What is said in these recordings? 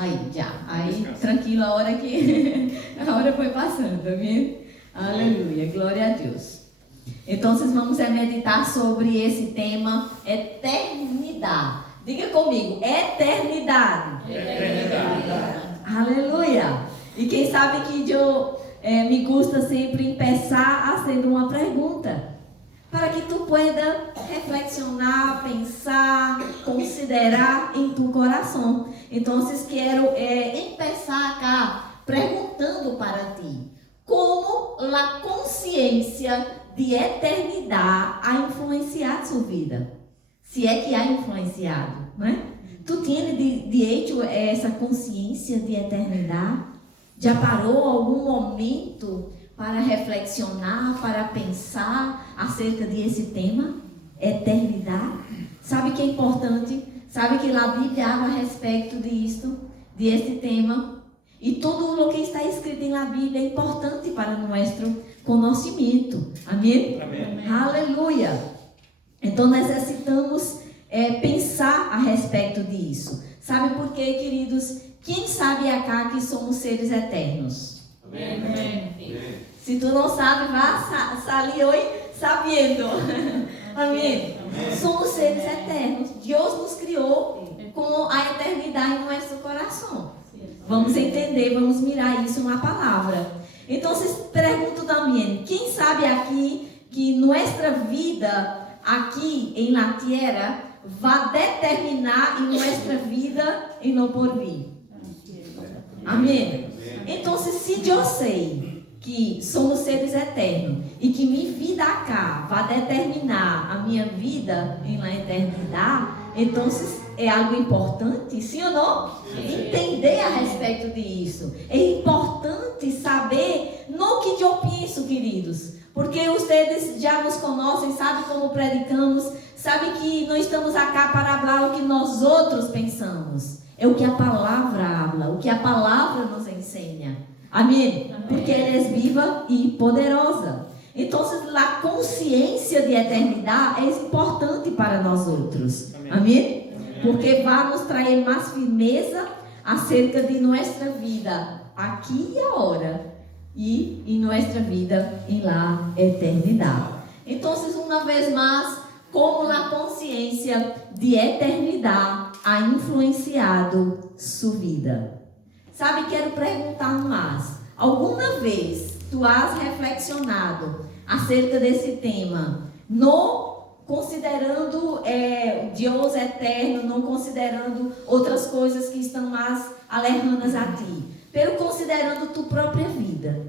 Aí, já. Aí, tranquilo, a hora foi passando, viu? Aleluia, glória a Deus. Então, vamos meditar sobre esse tema, eternidade. Diga comigo, eternidade. Eternidade. Aleluia. E quem sabe que eu me gusta sempre começar fazendo uma pergunta, para que tu pueda reflexionar, pensar, considerar em tu coração. Então, quero começar cá perguntando para ti, como a consciência de eternidade a influenciar sua vida? Se é que há influenciado, não é? Tu tens direito a essa consciência de eternidade? Já parou algum momento para reflexionar, para pensar acerca desse tema? Eternidade. Sabe que é importante? Sabe que a Bíblia habla a respeito desse tema? E tudo o que está escrito na Bíblia é importante para nosso conhecimento. Amém? Amém. Aleluia. Então necessitamos pensar a respeito disso. Sabe por quê, queridos? Quem sabe acá que somos seres eternos? Amém. Amém. Se tu não sabe, vá sair hoje sabendo. Amém. Somos seres eternos. Deus nos criou com a eternidade em nosso coração. Vamos entender, vamos mirar isso na palavra. Então, vocês perguntam também, quem sabe aqui que nossa vida aqui em la tierra vai determinar em nossa vida em no porvir? Amém? Então, se eu sei que somos seres eternos e que minha vida cá vai determinar a minha vida em la eternidade, então é algo importante, sim ou não? Sim. Entender a respeito disso. É importante saber no que eu penso, queridos. Porque vocês já nos conhecem, sabem como predicamos, sabem que não estamos acá para falar o que nós outros pensamos. É o que a palavra habla, o que a palavra nos ensina. Amém? Porque ela é viva e poderosa. Então, a consciência de eternidade é importante para nós outros. Amém? Porque vai nos trazer mais firmeza acerca de nossa vida aqui e agora, e em nossa vida em la eternidade. Então, uma vez mais, como a consciência de eternidade ha influenciado sua vida? Sabe, quero perguntar mais. Alguma vez tu has reflexionado acerca desse tema, não considerando Deus eterno, não considerando outras coisas que estão mais alejadas a ti, pero considerando tua própria vida?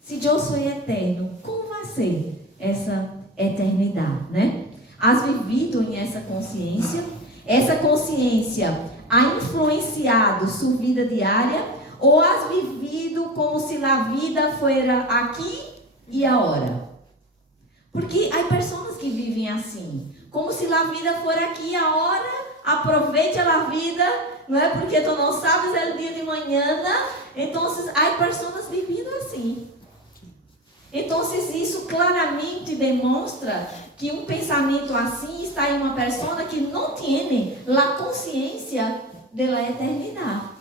Se Deus sou eterno, como vai ser essa eternidade, né? Has vivido em essa consciência? Essa consciência ha influenciado sua vida diária? Ou has vivido como se a vida fosse aqui e agora? Porque há pessoas que vivem assim, como se a vida fosse aqui e agora, aproveite a vida, não é? Porque tu não sabes o dia de manhã, então há pessoas vivendo assim. Então, isso claramente demonstra que um pensamento assim está em uma pessoa que não tem a consciência da eternidade.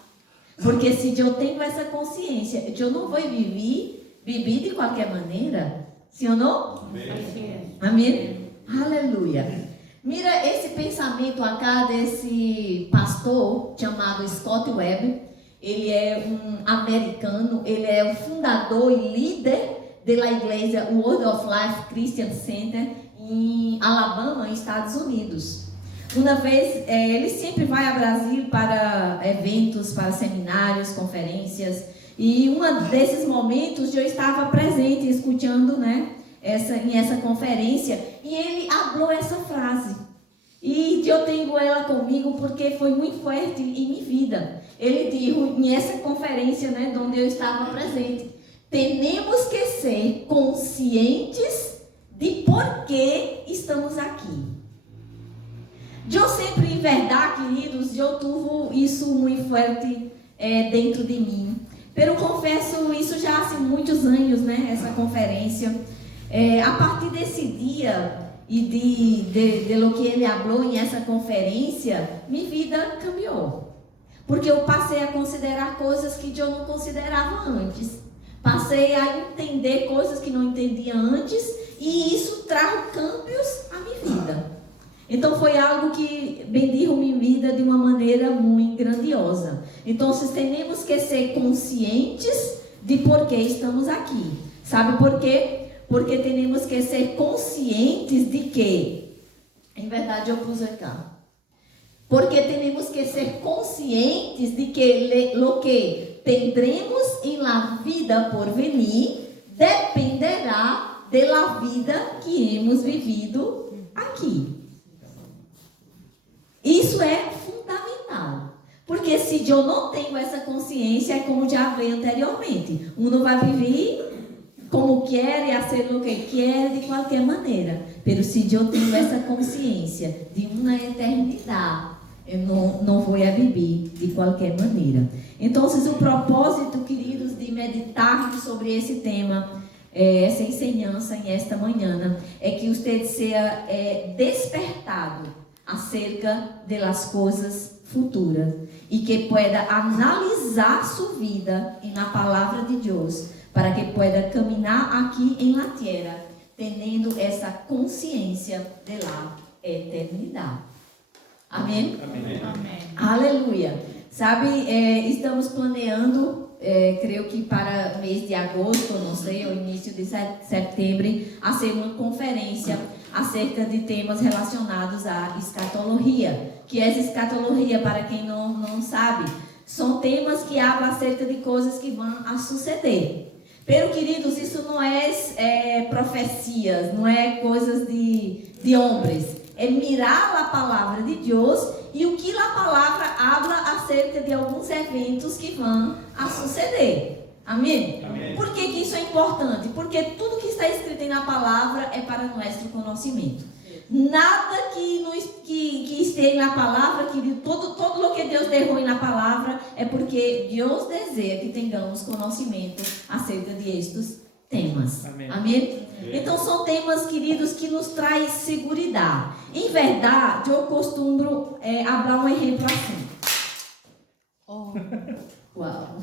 Porque se eu tenho essa consciência, eu não vou viver de qualquer maneira. Sim ou não? Amém. Amém? Aleluia. Mira esse pensamento acá desse pastor chamado Scott Webb. Ele é um americano, ele é o fundador e líder da igreja Word of Life Christian Center em Alabama, Estados Unidos. Uma vez, ele sempre vai ao Brasil para eventos, para seminários, conferências. E um desses momentos eu estava presente, escutando, né, essa conferência. E ele falou essa frase. E eu tenho ela comigo porque foi muito forte em minha vida. Ele disse, nessa conferência, né, onde eu estava presente: temos que ser conscientes de por que estamos aqui. Eu sempre, em verdade, queridos, eu tive isso muito forte dentro de mim. Pero confesso, isso já há muitos anos, né, essa conferência. A partir desse dia e de lo que ele falou em essa conferência, minha vida cambiou. Porque eu passei a considerar coisas que eu não considerava antes. Passei a entender coisas que não entendia antes. E isso traz câmbios à minha vida. Então foi algo que bendijo minha vida de uma maneira muito grandiosa. Então temos que ser conscientes de por que estamos aqui. Sabe por quê? Porque temos que ser conscientes de que, em verdade eu pus aqui, porque temos que ser conscientes de que lo que tendremos em la vida por venir dependerá da vida que hemos vivido aqui. Isso é fundamental. Porque se eu não tenho essa consciência, é como já falei anteriormente. Uno vai viver como quer e fazer o que quer de qualquer maneira. Mas se eu tenho essa consciência de uma eternidade, eu não vou viver de qualquer maneira. Então, o propósito, queridos, de meditarmos sobre esse tema, essa ensinança em esta manhã, é que você seja despertado acerca das coisas futuras e que pueda analisar sua vida na palavra de Deus, para que pueda caminhar aqui em la tierra, tendo essa consciência da eternidade. Amém? Amém. Aleluia. Sabe, estamos planeando, creio que para o mês de agosto, não sei, ou início de setembro, a ser uma conferência acerca de temas relacionados à escatologia. Que é escatologia, para quem não sabe, são temas que falam acerca de coisas que vão a suceder. Pero, queridos, isso não é profecias, não é coisas de homens. É mirar a palavra de Deus e o que a palavra habla acerca de alguns eventos que vão a suceder. Amém? Amém. Por que isso é importante? Porque tudo que está escrito na palavra é para nosso conhecimento. Nada que esteja na palavra, querido, todo o que Deus derrou na palavra é porque Deus deseja que tenhamos conhecimento acerca de estes temas. Amém. Amém? Então são temas, queridos, que nos traz segurança. Em verdade, eu costumo dar um exemplo assim. Oh. Uau!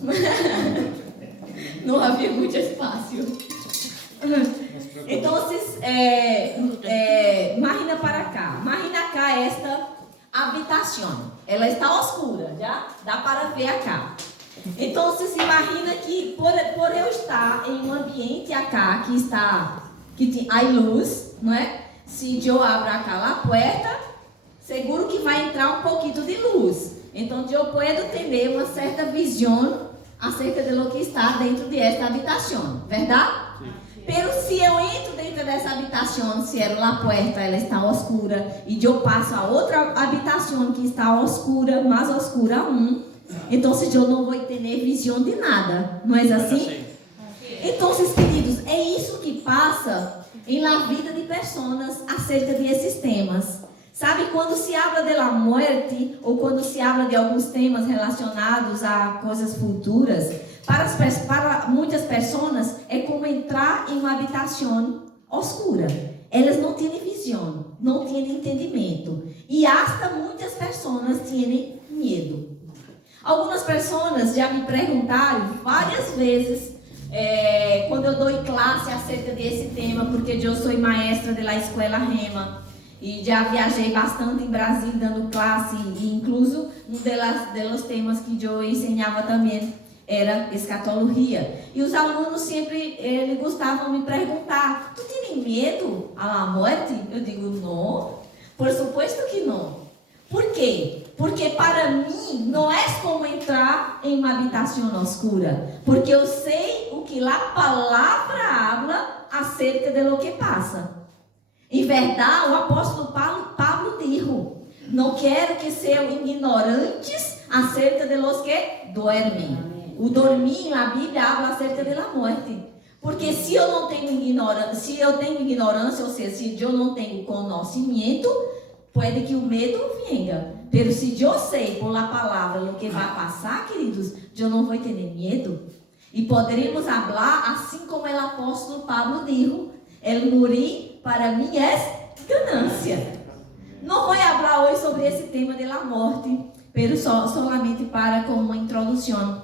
Não havia muito espaço. Então, imagina para cá. Imagina cá esta habitação. Ela está escura, já dá para ver acá. Então, se imagina que por eu estar em um ambiente acá que tem a luz, não é? Se eu abro acá a porta, seguro que vai entrar um pouquinho de luz. Então, eu posso ter uma certa visão acerca de lo que está dentro de esta habitação, verdade? Pero se eu entro dentro dessa habitação, se a porta ela está escura e eu passo a outra habitação que está escura, mais escura então eu não vou ter visão de nada, não é assim? Então, queridos, é isso que passa na vida de pessoas acerca desses temas. Sabe, quando se habla da morte ou quando se habla de alguns temas relacionados a coisas futuras, para muitas pessoas é como entrar em uma habitação escura. Elas não têm visão, não têm entendimento. E hasta muitas pessoas têm medo. Algumas pessoas já me perguntaram várias vezes, quando eu dou classe acerca desse tema, porque eu sou maestra da escola Rema. E já viajei bastante em Brasil dando classe, e incluso dos temas que eu ensinava também era escatologia. E os alunos sempre gostavam de me perguntar: tu tem medo à morte? Eu digo: não, por supuesto que não. Por quê? Porque para mim não é como entrar em uma habitação escura, porque eu sei o que a palavra habla acerca de lo que passa. Em verdade, o apóstolo Pablo disse: não quero que sejam ignorantes acerca de los que dormem. O dormir na Bíblia habla acerca da morte. Porque se eu não tenho ignorância, ou seja, se eu não tenho conhecimento, pode que o medo venha. Mas se eu sei por la palavra o que vai passar, queridos, eu não vou ter medo. E poderemos falar assim como o apóstolo Pablo disse: el morir para mim é ganância. Não vou falar hoje sobre esse tema da morte, pero solamente para como uma introdução,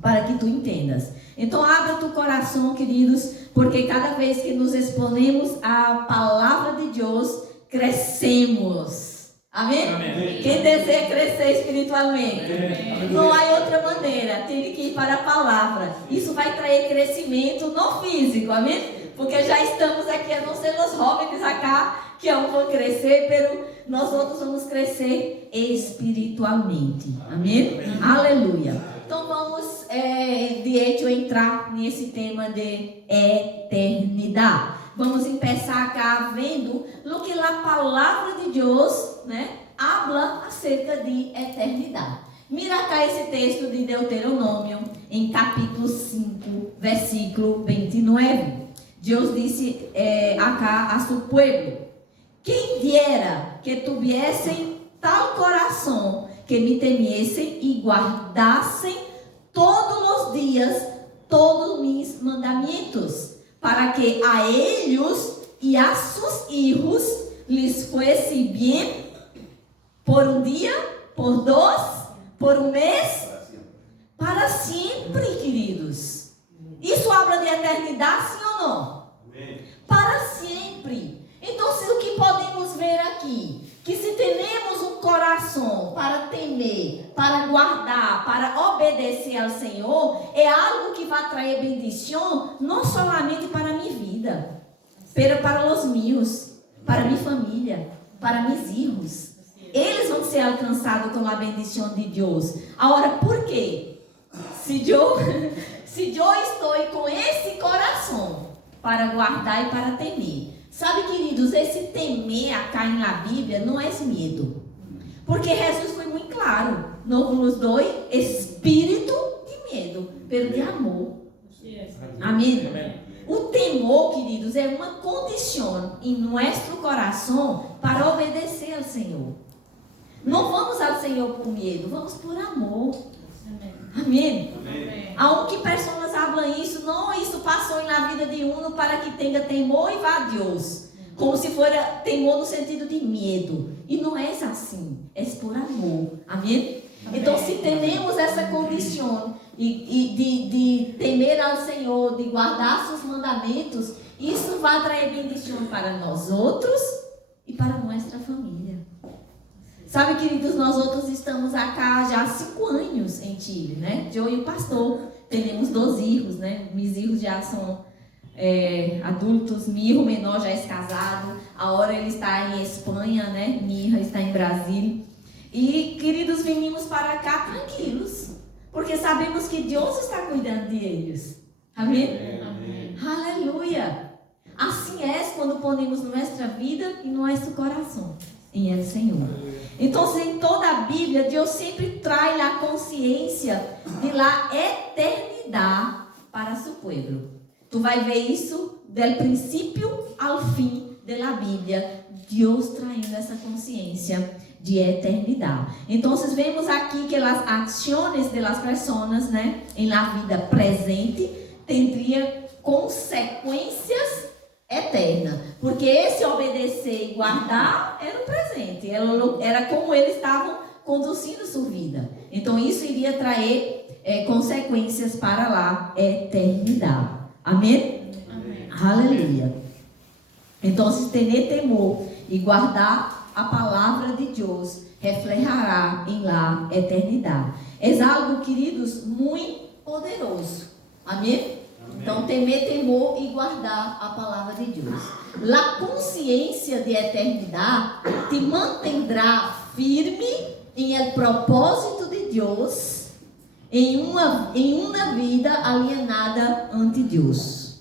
para que tu entendas. Então, abra tu coração, queridos, porque cada vez que nos exponemos à palavra de Deus, crescemos. Amém? Amém. Quem deseja crescer espiritualmente? Amém. Não há outra maneira, tem que ir para a palavra. Isso vai trazer crescimento no físico, amém? Porque já estamos aqui, a não ser os jovens acá, que vão crescer, pero nós outros vamos crescer espiritualmente, amém? Aleluia. Então vamos, de hecho, entrar nesse tema de eternidade. Vamos começar cá vendo o que a palavra de Deus, habla acerca de eternidade. Mira cá esse texto de Deuteronômio, em capítulo 5, versículo 29. Deus disse acá a seu povo: quem diera que tuviessem tal coração que me temessem e guardassem todos os dias todos mis mandamentos, para que a eles e a seus filhos lhes fosse bem por um dia, por dois, por um mês, para sempre, queridos. Isso habla de eternidade, sim ou não? Amém. Para sempre. Então, o que podemos ver aqui? Que se temos um coração para temer, para guardar, para obedecer ao Senhor, é algo que vai trazer bendição, não somente para a minha vida, mas para os meus, para minha família, para meus filhos. Eles vão ser alcançados com a bendição de Deus. Agora, por quê? Se eu estou com esse coração para guardar e para temer. Sabe, queridos, esse temer acá na Bíblia não é esse medo. Porque Jesus foi muito claro. Não nos doe espírito de medo, mas de amor. Amém? O temor, queridos, é uma condição em nosso coração para obedecer ao Senhor. Não vamos ao Senhor por medo, vamos por amor. Amém? Amém. Aunque pessoas falam isso, não, isso passou na vida de um para que tenha temor e vá a Deus. Como se fosse temor no sentido de medo. E não é assim, é por amor. Amém? Então, se temos essa condição de temer ao Senhor, de guardar seus mandamentos, isso vai trazer bendição para nós outros e para nossa família. Sabe, queridos, nós outros estamos acá já há 5 anos em Chile, Eu e o pastor temos 2 filhos, Meus filhos já são adultos, meu filho menor já é casado, agora ele está em Espanha, Minha irmã está em Brasília. E, queridos, vinimos para cá tranquilos, porque sabemos que Deus está cuidando de eles. Amém? Amém. Aleluia! Assim é quando ponemos nossa vida e nosso coração em El Senhor. Então, em toda a Bíblia, Deus sempre traz a consciência de la eternidade para seu povo. Tu vai ver isso do princípio ao fim da Bíblia, Deus trazendo essa consciência de eternidade. Então, vemos aqui que as ações das pessoas, em la vida presente, teriam consequências eterna, porque esse obedecer e guardar era o presente, era como eles estavam conduzindo sua vida. Então isso iria trazer consequências para lá eternidade. Amém? Amém. Aleluia. Então, se ter temor e guardar a palavra de Deus, refletirá em lá eternidade. É algo, queridos, muito poderoso. Amém? Então, temer, temor e guardar a palavra de Deus. A consciência de eternidade te mantendrá firme em el propósito de Deus em uma vida alienada ante Deus.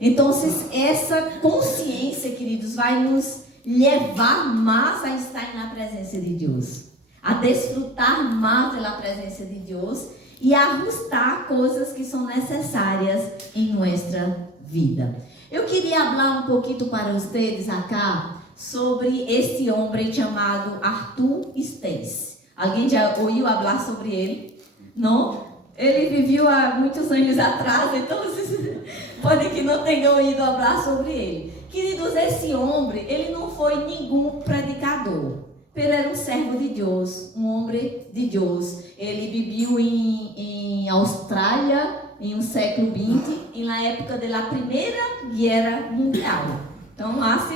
Então, essa consciência, queridos, vai nos levar mais a estar na presença de Deus, a desfrutar mais da presença de Deus e ajustar coisas que são necessárias em nossa vida. Eu queria falar um pouquinho para vocês acá sobre este homem chamado Arthur Stace. Alguém já ouviu falar sobre ele? Não? Ele viveu há muitos anos atrás, então pode que não tenham ouvido falar sobre ele. Queridos, esse homem, ele não foi nenhum predicador. pero era um servo de Deus, um homem de Deus. Ele viveu em Austrália em um século XX, na época da Primeira Guerra Mundial. Então, há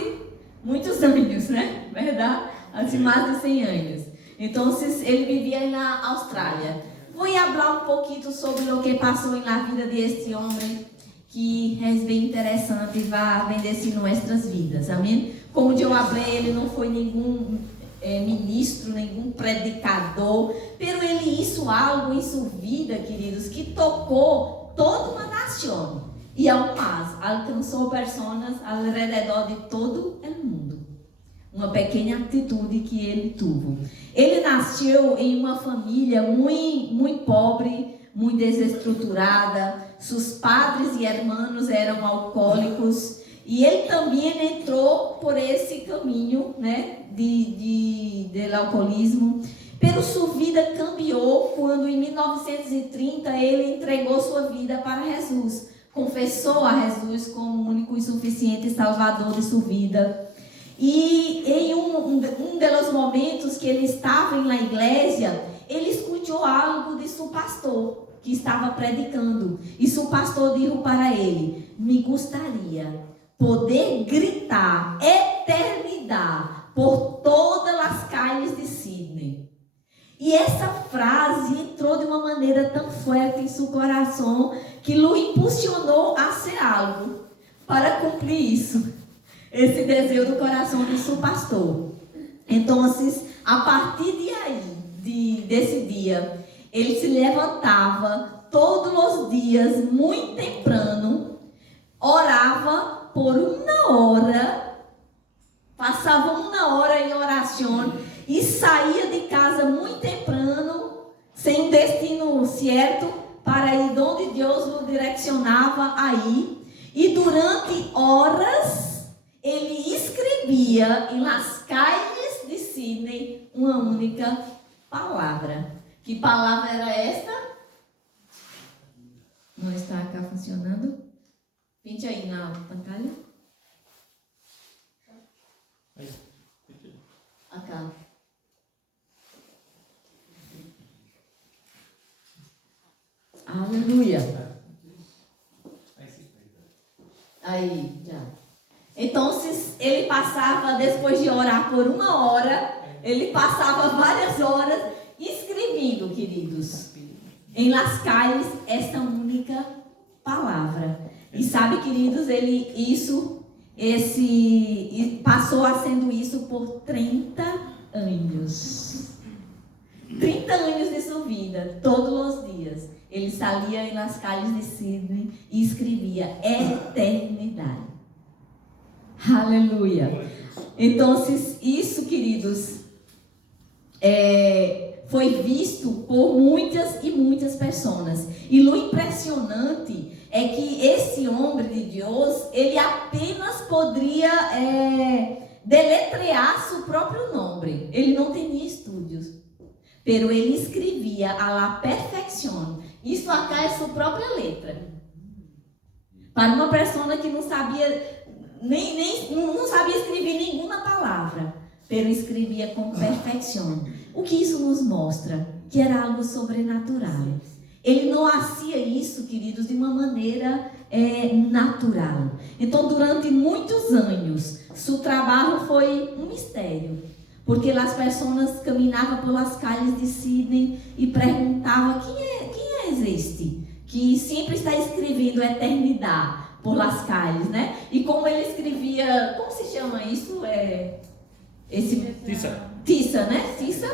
muitos anos, né? Verdade? Há mais de 100 anos. Então, ele vivia na Austrália. Vou falar um pouquinho sobre o que passou na vida deste homem, que é bem interessante e vai bendecir nossas vidas. Amém? Como eu falei, ele não foi nenhum ministro, nenhum predicador, pero ele hizo algo em sua vida, queridos, que tocou toda uma nação e aún mais, alcançou pessoas ao redor de todo o mundo. Uma pequena atitude que ele teve. Ele nasceu em uma família muito pobre, muito desestruturada. Seus padres e irmãos eram alcoólicos. E ele também entrou por esse caminho, né, de alcoolismo. Pero sua vida cambiou quando, em 1930, ele entregou sua vida para Jesus. Confessou a Jesus como o único e suficiente Salvador de sua vida. E em um dos momentos que ele estava na igreja, ele escutou algo de seu pastor, que estava predicando. E seu pastor disse para ele: me gostaria poder gritar eternidade por todas as calles de Sydney. E essa frase entrou de uma maneira tão forte em seu coração que o impulsionou a ser algo para cumprir isso. Esse desejo do coração de seu pastor. Então, a partir de aí, desse dia, ele se levantava todos os dias, muito temprano, orava por 1 hora, passava 1 hora em oração e saía de casa muito temprano, sem destino certo, para ir onde Deus o direcionava a ir. E durante horas, ele escrevia em las calles de Sydney uma única palavra. Que palavra era esta? Não está cá funcionando? Pinte aí na pantalla. Acá. Aleluia. Aí, já. Então, ele passava, depois de orar por 1 hora, ele passava várias horas escrevendo, queridos, em las calles, esta única palavra. E sabe, queridos, ele passou a sendo isso por 30 anos. 30 anos de sua vida, todos os dias. Ele saía nas calles de Sydney e escrevia eternidade. Aleluia. Então, isso, queridos, foi visto por muitas e muitas pessoas. E o impressionante é que esse homem de Deus, ele apenas poderia deletrear seu próprio nome. Ele não tinha estudos. Pero ele escrevia a la perfeição. Isso acá é sua própria letra. Para uma pessoa que não sabia não sabia escrever nenhuma palavra, pero escrevia com perfeição. O que isso nos mostra? Que era algo sobrenatural. Ele não fazia isso, queridos, de uma maneira natural. Então, durante muitos anos, seu trabalho foi um mistério. Porque as pessoas caminhavam pelas calles de Sydney e perguntavam: quem é este? Que sempre está escrevendo eternidade por las calles, né? E como ele escrevia, como se chama isso? Tiça, né? Tiça.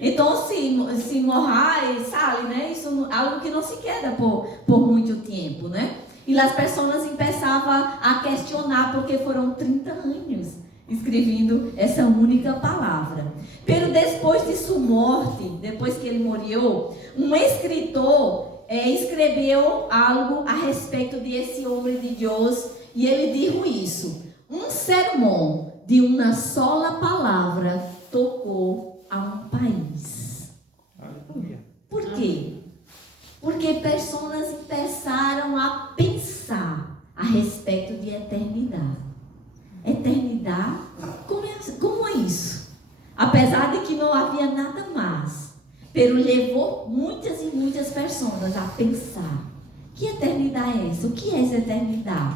Então, se morrar, sale, né? Isso é algo que não se queda por muito tempo, né? E as pessoas começavam a questionar porque foram 30 anos escrevendo essa única palavra. Pero depois de sua morte, depois que ele morreu, um escritor escreveu algo a respeito desse homem de Deus, e ele disse isso: um sermão de uma sola palavra tocou a um país. Por quê? Porque pessoas começaram a pensar a respeito de eternidade. Eternidade? Como é isso? apesar de que não havia nada mais, pero levou muitas e muitas pessoas a pensar: que eternidade é essa? O que é essa eternidade?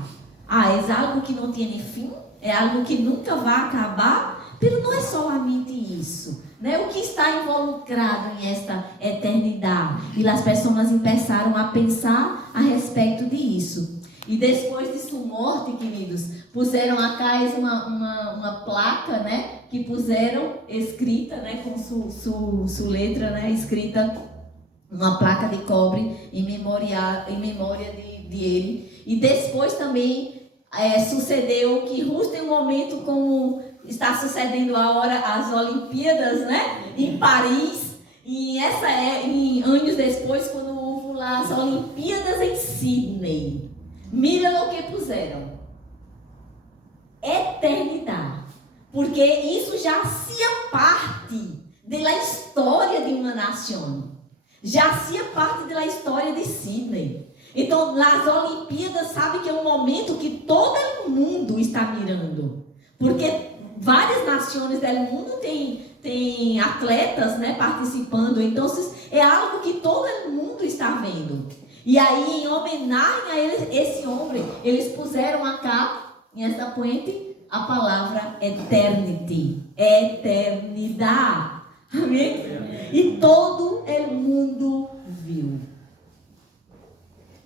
É algo que não tem fim? É algo que nunca vai acabar? Pero não é solamente isso, né? O que está involucrado em esta eternidade? E as pessoas começaram a pensar a respeito disso. E depois de sua morte, queridos, puseram acá uma placa, né? Que puseram escrita, né? Com sua letra, né? Escrita, uma placa de cobre em memória de ele. E depois também sucedeu que justo em um momento como está sucedendo agora as Olimpíadas, né? Em Paris. E em anos depois, quando houve lá as Olimpíadas em Sydney, mira o que puseram: eternidade. Porque isso já fazia parte da história de uma nação. Já fazia parte da história de Sydney. Então, nas Olimpíadas, sabe que é um momento que todo mundo está mirando. Porque várias nações do mundo têm atletas, né, participando. Então, é algo que todo mundo está vendo. E aí, em homenagem a esse homem, eles puseram acá, nessa ponte, a palavra eternity. Eternidade. Amém? E todo o mundo viu.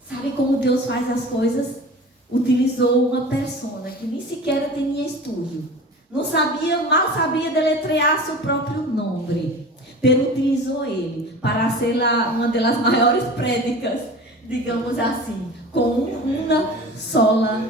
Sabe como Deus faz as coisas? Utilizou uma pessoa que nem sequer tinha estudo. Mal sabia deletrear seu próprio nome. Pero utilizou ele para ser uma das maiores prédicas, digamos assim, com uma sola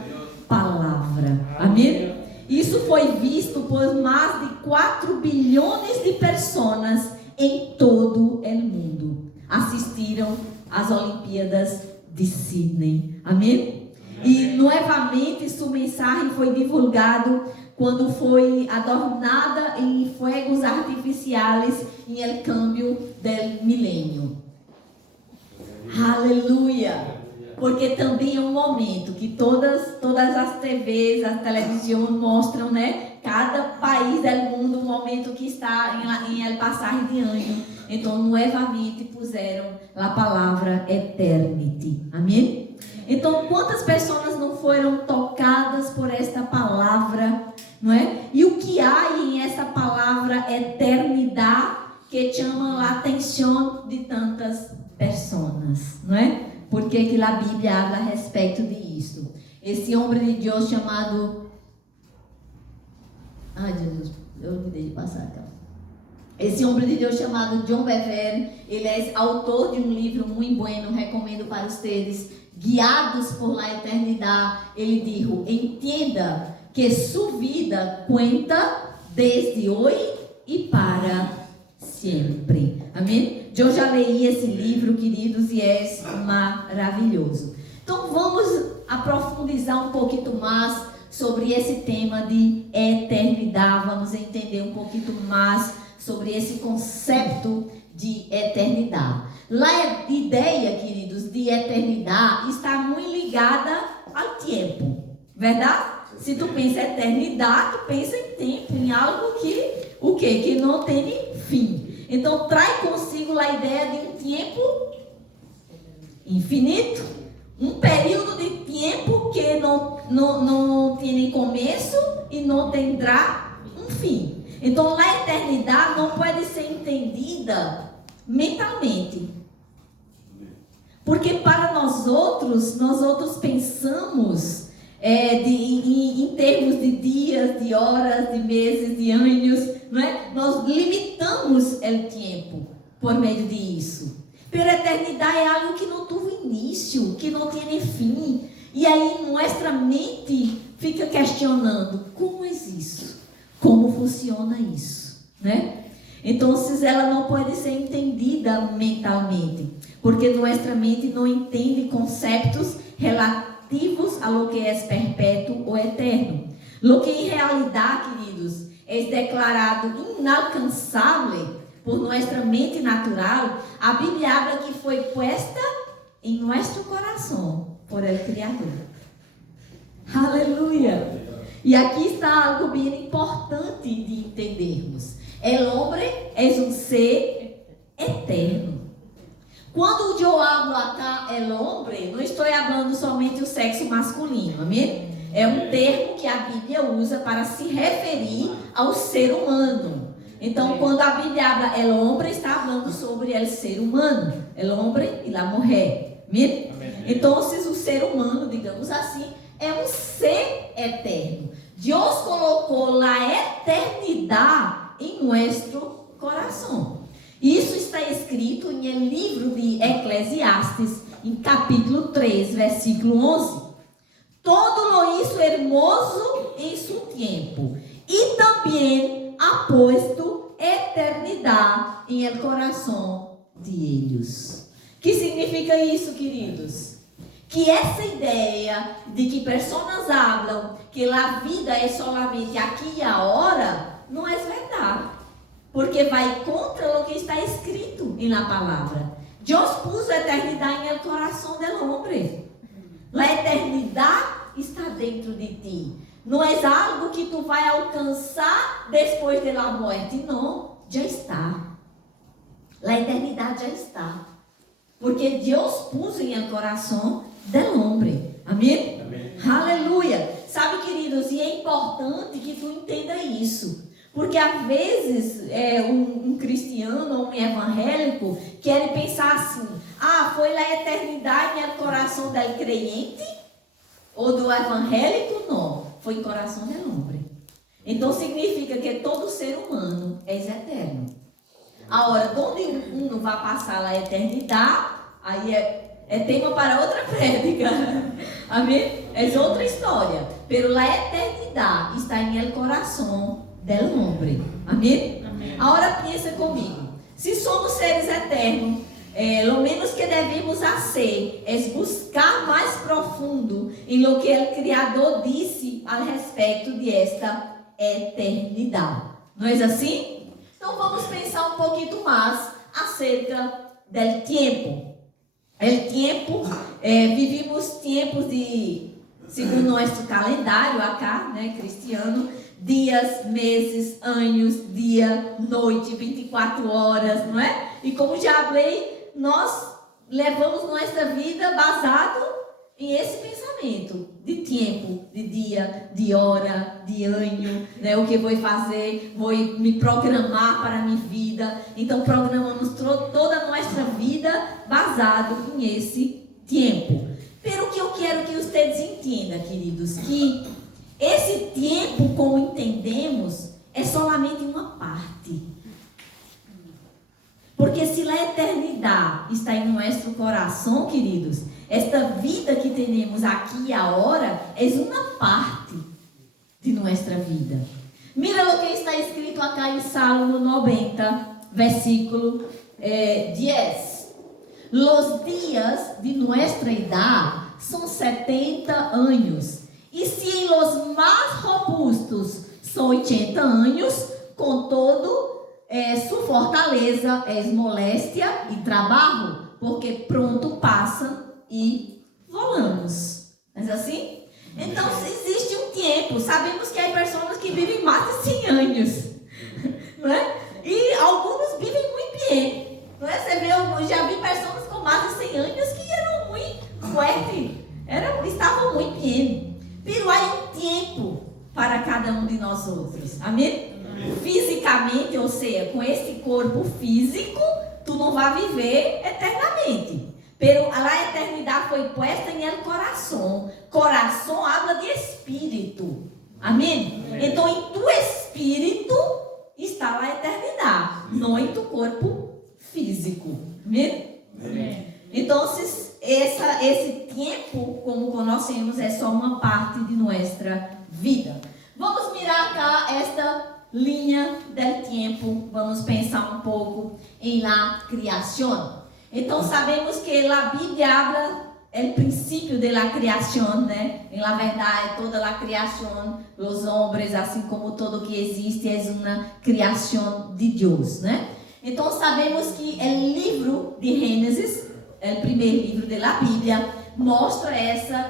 palavra. Amém? Isso foi visto por mais de 4 bilhões de pessoas em todo o mundo. Assistiram às Olimpíadas de Sydney. Amém? E novamente sua mensagem foi divulgada quando foi adornada em fogos artificiais em el câmbio del milênio. Aleluia! Porque também é um momento que todas as TVs, as televisões mostram, né? Cada país do mundo, um momento que está em passagem de ano. Então, novamente puseram a palavra eternity. Amém? Então, quantas pessoas não foram tocadas por esta palavra, não é? E o que há em essa palavra eternidade que chama a atenção de tantas pessoas, não é? Porque que a Bíblia habla a respeito disso. Esse homem de Deus chamado... Ai, Jesus, eu me dei de passar aqui. Esse homem de Deus chamado John Bevere, ele é autor de um livro muito bueno, recomendo para vocês, Guiados por la Eternidade. Ele dijo: entenda que sua vida conta desde hoje e para sempre. Amém? Eu já li esse livro, queridos, e é maravilhoso. Então vamos aprofundizar um pouquinho mais sobre esse tema de eternidade. Vamos entender um pouquinho mais sobre esse conceito de eternidade. A ideia, queridos, de eternidade está muito ligada ao tempo, verdade? Se tu pensa em eternidade, tu pensa em tempo, em algo que não tem fim. Então, traz consigo a ideia de um tempo infinito, um período de tempo que não tem começo e não terá um fim. Então, a eternidade não pode ser entendida mentalmente. Porque para nós outros pensamos em termos de dias, de horas, de meses, de anos, não é? Nós limitamos o tempo por meio disso. Pero a eternidade é algo que não teve início, que não tem fim. E aí nossa mente fica questionando: como é isso? Como funciona isso? Né? Então, ela não pode ser entendida mentalmente, porque nossa mente não entende conceitos relativos a lo que é perpétuo ou eterno. Lo que em realidade, queridos, é declarado inalcançável por nossa mente natural, a Bíblia habla que foi puesta em nosso coração por el Criador. Aleluia! E aqui está algo bem importante de entendermos. El hombre es un ser eterno. Quando eu hablo acá el hombre, não estou falando somente o sexo masculino, amém? É um termo que a Bíblia usa para se referir ao ser humano. Então, quando a Bíblia habla el hombre, está falando sobre o ser humano, el hombre e a mulher, amém? Então, o ser humano, digamos assim, é um ser eterno. Deus colocou a eternidade em nosso coração. Isso está escrito no livro de Eclesiastes, em capítulo 3, versículo 11. Todo lo hizo hermoso em seu tempo, e também ha puesto eternidade em el coração de eles. Que significa isso, queridos? Que essa ideia de que pessoas falam que a vida é solamente aqui e agora, não é verdade. Porque vai contra o que está escrito na palavra. Deus pôs a eternidade no coração do homem. A eternidade está dentro de ti. Não é algo que tu vai alcançar depois da morte. Não, já está. A eternidade já está. Porque Deus pôs no coração do homem. Amém? Amém? Aleluia. Sabe, queridos, e é importante que tu entenda isso. Porque às vezes um cristiano ou um evangélico quer pensar assim: foi a eternidade no coração do crente ou do evangélico? Não, foi no coração do homem. Então significa que todo ser humano é eterno. Agora, onde um vai passar a eternidade, aí é tema para outra prédica. Amém? É outra história. Pero a eternidade está em el coração do homem. Amém? Amém? Agora pensa comigo. Se somos seres eternos, lo menos que devemos fazer é buscar mais profundo em lo que o Criador disse a respeito de esta eternidade. Não é assim? Então vamos pensar um pouquinho mais acerca do tempo. O tempo, vivimos tempos de, segundo nosso calendário acá, né, cristiano, dias, meses, anos, dia, noite, 24 horas, não é? E como já falei, nós levamos nossa vida baseado em esse pensamento de tempo, de dia, de hora, de ano, né? O que vou fazer, vou me programar para a minha vida. Então programamos toda a nossa vida baseado em esse tempo. Pero o que eu quero que vocês entendam, queridos, que esse tempo, como entendemos, é solamente uma parte. Porque se a eternidade está em nosso coração, queridos, esta vida que temos aqui e agora é uma parte de nossa vida. Mira o que está escrito acá em Salmo 90, versículo 10. Los días de nuestra edad são 70 anos. E se em los mais robustos são 80 anos, contudo, sua fortaleza é moléstia e trabalho, porque pronto passam e volamos. Não é assim? Então, existe um tempo. Sabemos que há pessoas que vivem mais de 100 anos. Não é? E alguns vivem muito bem. Não é? Você vê, eu já vi pessoas com mais de 100 anos que eram muito fortes. Estavam muito bem. Pero há um tempo para cada um de nós outros. Amém? Amém? Fisicamente, ou seja, com esse corpo físico, tu não vai viver eternamente. Pero a eternidade foi posta em el coração. Coração habla de espírito. Amém? Amém? Então, em tu espírito está a eternidade, não em tu corpo físico. Amém? Amém? Então, esse tempo, como conhecemos, é só uma parte de nossa vida. Vamos mirar cá esta linha do tempo. Vamos pensar um pouco em la criação. Então, sabemos que a Bíblia habla o princípio da criação, né? Na verdade, toda a criação, os homens, assim como tudo que existe, é uma criação de Deus, né? Então, sabemos que o livro de Gênesis, o primeiro livro da Bíblia, mostra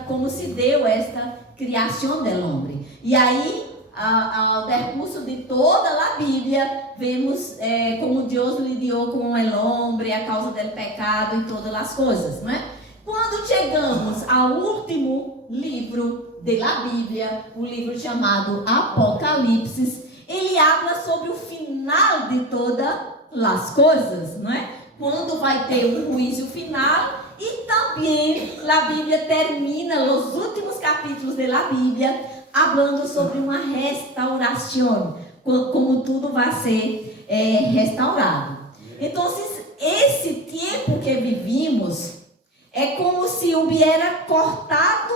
como se deu esta criação do homem. E aí, ao decurso de toda a Bíblia, vemos como Deus lidiou com o homem, a causa do pecado e todas as coisas, não é? Quando chegamos ao último livro da Bíblia, o livro chamado Apocalipse, ele habla sobre o final de todas as coisas, não é? Quando vai ter um juízo final. E também a Bíblia termina os últimos capítulos da Bíblia falando sobre uma restauração, como tudo vai ser restaurado. Então, esse tempo que vivimos é como se hubiera cortado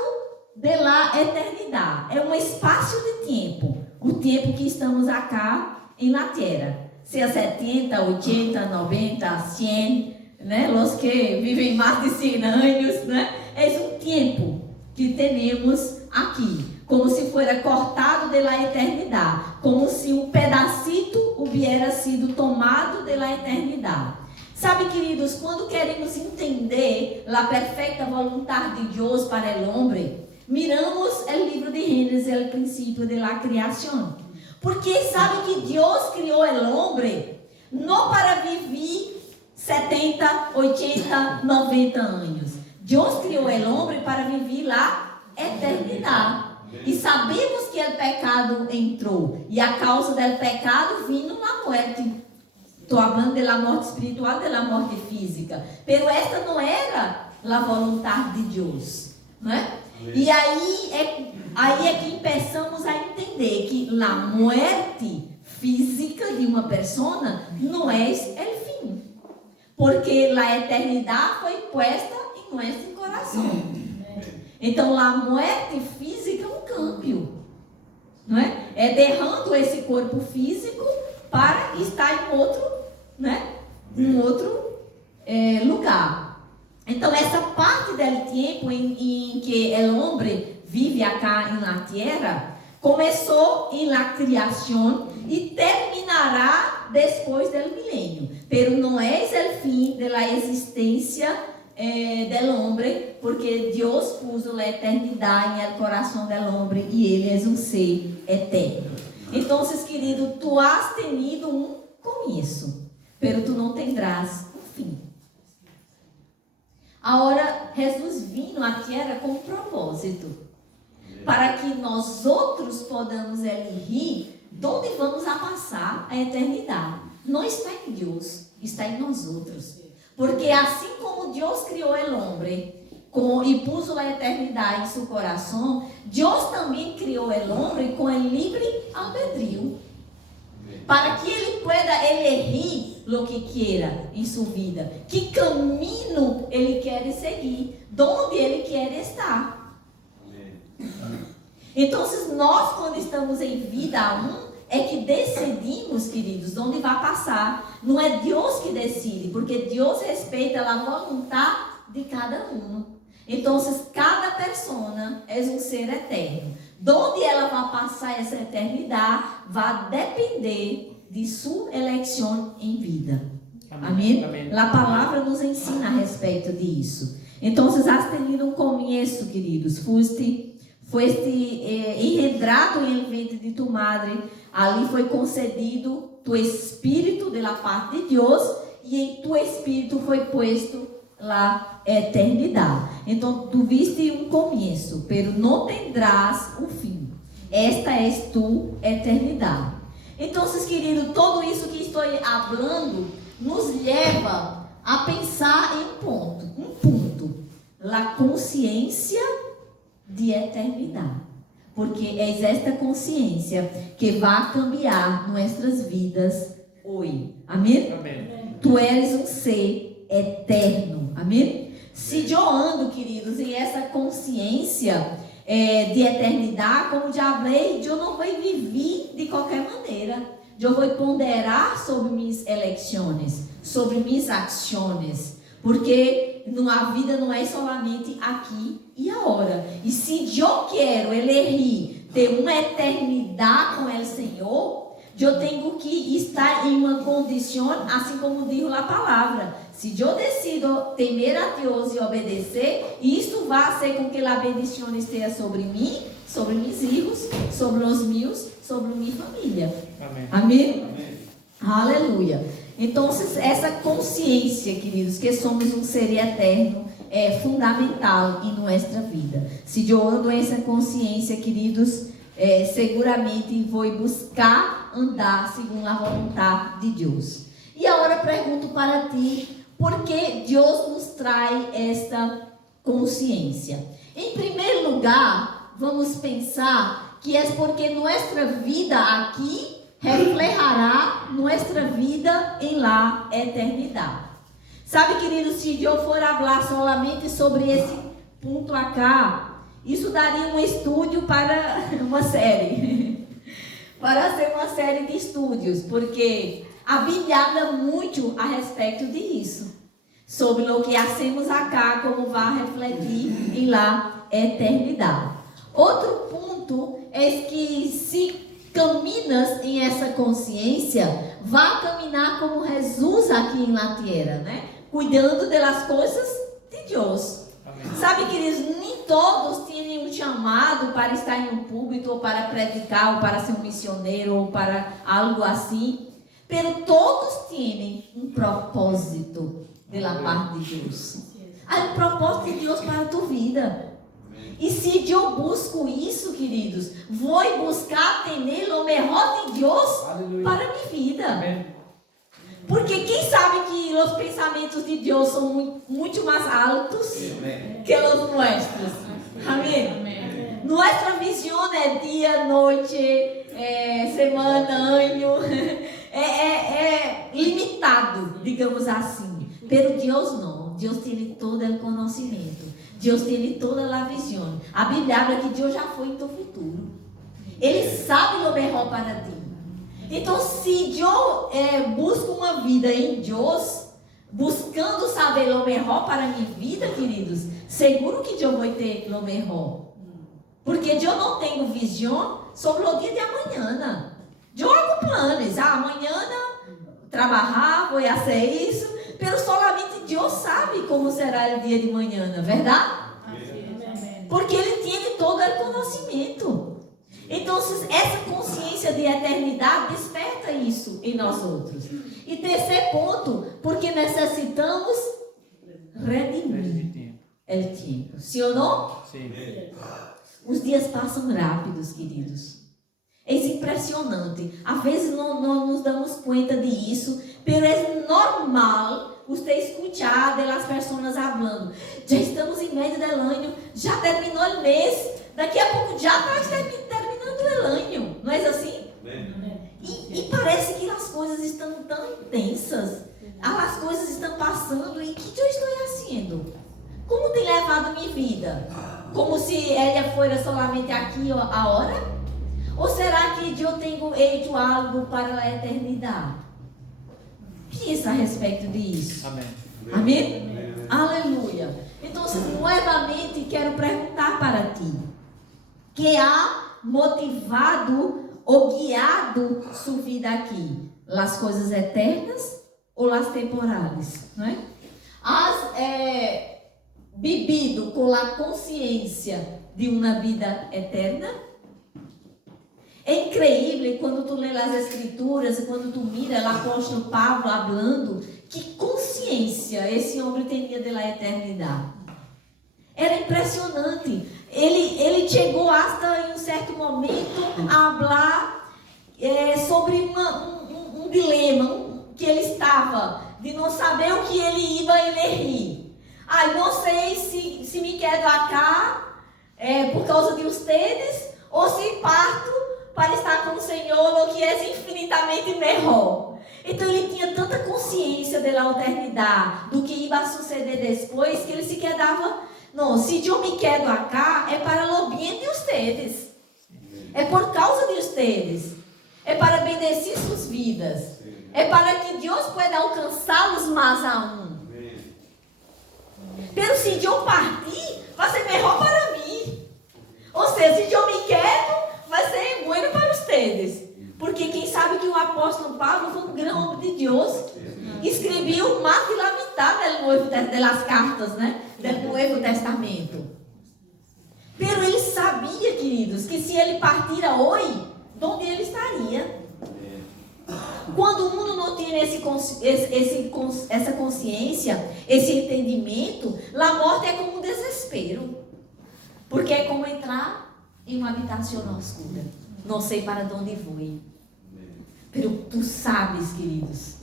da eternidade. É um espaço de tempo, o tempo que estamos aqui na Terra. Seja 70, 80, 90, 100... né? Os que vivem mais de 100 anos, né? É um tempo que temos aqui, como se fosse cortado da eternidade, como se um pedacito hubiera sido tomado da eternidade. Sabe, queridos, quando queremos entender a perfeita vontade de Deus para o homem, miramos o livro de Gênesis, o princípio da criação. Porque sabe que Deus criou o homem não para viver 70, 80, 90 anos. Deus criou o homem para viver a eternidade. E sabemos que o pecado entrou. E a causa do pecado vindo na morte. Estou falando da morte espiritual, da morte física. Mas esta não era a vontade de Deus. Não é? E aí é que começamos a entender que a morte física de uma pessoa não é o fim. Porque a eternidade foi posta em nosso coração. Então, a morte física é um câmbio. Não é? É derrando esse corpo físico para estar em outro, né? Um outro lugar. Então, essa parte do tempo em que o homem vive aqui na Terra começou na criação e terminará depois do milênio. Pero não é o fim da existência do homem, porque Deus puso a eternidade no coração do homem e ele é um ser eterno. Então, querido, tu has tenido um começo, pero tu não tendrás um fim. Agora, Jesus vindo à terra com um propósito, para que nós outros podamos rir de onde vamos a passar a eternidade. Não está em Deus, está em nós outros. Porque assim como Deus criou o homem e pôs a eternidade em seu coração, Deus também criou o homem com o livre albedrío. Para que ele pueda elegir o que queira em sua vida. Que caminho ele quer seguir. Onde ele quer estar. Então, nós, quando estamos em vida é que decidimos, queridos, onde vai passar. Não é Deus que decide, porque Deus respeita a vontade de cada um. Então, cada pessoa é um ser eterno. De onde ela vai passar essa eternidade vai depender de sua eleição em vida. Amém? Amém? A palavra nos ensina a respeito disso. Então, has tenido um começo, queridos. Foste engendrado em el ventre de tu madre. Ali foi concedido tu espírito da parte de Deus e em tu espírito foi posto a eternidade. Então, tu viste um começo, pero não tendrás um fim. Esta é tu eternidade. Então, querido, tudo isso que estou falando nos leva a pensar em um ponto, a consciência de eternidade. Porque é esta consciência que vai cambiar nossas vidas hoje. Amém? Amém. Tu eres um ser eterno. Amém? Se eu ando, queridos, em essa consciência de eternidade, como já falei, eu não vou viver de qualquer maneira. Eu vou ponderar sobre minhas eleições, sobre minhas ações, porque a vida não é somente aqui e agora. E se eu quero elegir ter uma eternidade com o Senhor, eu tenho que estar em uma condição, assim como diz a palavra. Se eu decido temer a Deus e obedecer, isso vai ser com que a bendição esteja sobre mim sobre mis hijos, sobre os meus, sobre minha família. Amém. Amém? Amém. Aleluia. Então, essa consciência, queridos, que somos um ser eterno, é fundamental em nossa vida. Se eu ando essa consciência, queridos, seguramente vou buscar andar segundo a vontade de Deus. E agora pergunto para ti, por que Deus nos traz esta consciência? Em primeiro lugar, vamos pensar que é porque nossa vida aqui reflejará nossa vida em la eternidade. Sabe, queridos, se eu for falar solamente sobre esse ponto acá, isso daria um estúdio para uma série. Para ser uma série de estúdios, porque a Bíblia habla muito a respeito disso. Sobre o que hacemos acá, como vai refletir em la eternidade. Outro ponto é que se caminas em essa consciência, vá caminhar como Jesus aqui em la tierra, né? Cuidando das coisas de Deus. Amém. Sabe, queridos, nem todos têm um chamado para estar em um púlpito, ou para predicar, ou para ser um missionário, ou para algo assim. Mas todos têm um propósito da parte de Deus. Há um propósito de Deus para a tua vida. E se eu busco isso, queridos, vou buscar ter o melhor de Deus para a minha vida. Amém. Porque quem sabe que os pensamentos de Deus são muito mais altos que os nossos. Amém? Amém. Nossa visão é dia, noite, semana, ano. É limitado, digamos assim. Pero Deus não. Deus tem todo o conhecimento. Deus tem toda a visão. A Bíblia habla que Deus já foi em teu futuro. Ele sabe o melhor para ti. Então, se eu busco uma vida em Deus, buscando saber o melhor para a minha vida, queridos, seguro que eu vou ter o melhor. Porque eu não tenho visão sobre o dia de amanhã. Eu hago planos. Amanhã trabalhar, vou fazer isso. Mas solamente Deus sabe como será o dia de manhã, verdade? Porque Ele tem todo o conhecimento. Então, essa consciência de eternidade desperta isso em nós outros. E terceiro ponto, porque necessitamos redimir o tempo. Sim ou não? Sim. Os dias passam rápidos, queridos. É impressionante. Às vezes não nos damos conta disso, mas é normal você escutar das pessoas falando. Já estamos em meio do ano, já terminou o mês, daqui a pouco já está terminando o ano. Não é assim? E parece que as coisas estão tão intensas, as coisas estão passando, e o que eu estou fazendo? Como tem levado minha vida? Como se ela fosse somente aqui a hora? Ou será que eu tenho feito algo para a eternidade? Pensa a respeito disso. Amém. Amém? Amém? Aleluia. Então, novamente, quero perguntar para ti. Que há motivado ou guiado sua vida aqui? As coisas eternas ou as temporais? Não é? Has vivido com a consciência de uma vida eterna? É incrível quando tu lê as escrituras, quando tu mira lá o apóstolo Paulo falando, que consciência esse homem tinha da eternidade. Era impressionante. Ele chegou até em um certo momento a falar sobre um dilema que ele estava, de não saber o que ele ia elegir. Não sei se me quedo acá por causa de vocês, ou se parto para estar com o Senhor, o que é infinitamente melhor. Então ele tinha tanta consciência da eternidade, do que ia suceder depois, que ele se quedava, não, se eu me quedo acá, é para o bem de vocês. É por causa de vocês. É para bendecir suas vidas. É para que Deus pueda alcançá-los mais a um. Pero se eu partir, vai ser melhor para mim. Ou seja, se eu me quedo, vai ser bueno para vocês. Porque quem sabe que o apóstolo Paulo foi um grande homem de Deus. Escreveu mais de la metade das cartas, né? Do Novo Testamento. Pero ele sabia, queridos, que se ele partira hoje, onde ele estaria? Quando o mundo não tem essa consciência, esse entendimento, a morte é como um desespero. Porque é como entrar em uma habitação escura. Não sei para onde vou. Pero tu sabes, queridos,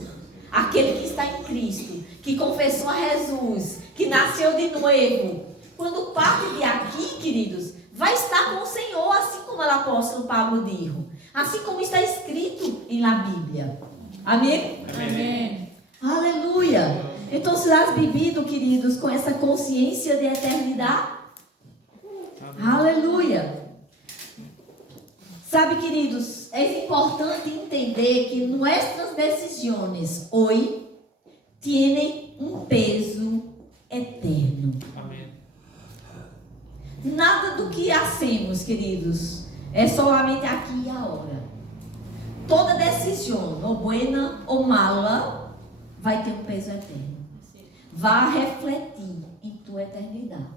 aquele que está em Cristo, que confessou a Jesus, que nasceu de novo, quando parte de aqui, queridos, vai estar com o Senhor, assim como o apóstolo Pablo disse, assim como está escrito na Bíblia. Amém? Amém. Aleluia! Então, has vivido, queridos, com essa consciência de eternidade? Aleluia! Sabe, queridos, é importante entender que nossas decisões hoje têm um peso eterno. Amém. Nada do que hacemos, queridos, é somente aqui e agora. Toda decisão, ou boa ou mala, vai ter um peso eterno. Vai refletir em tua eternidade.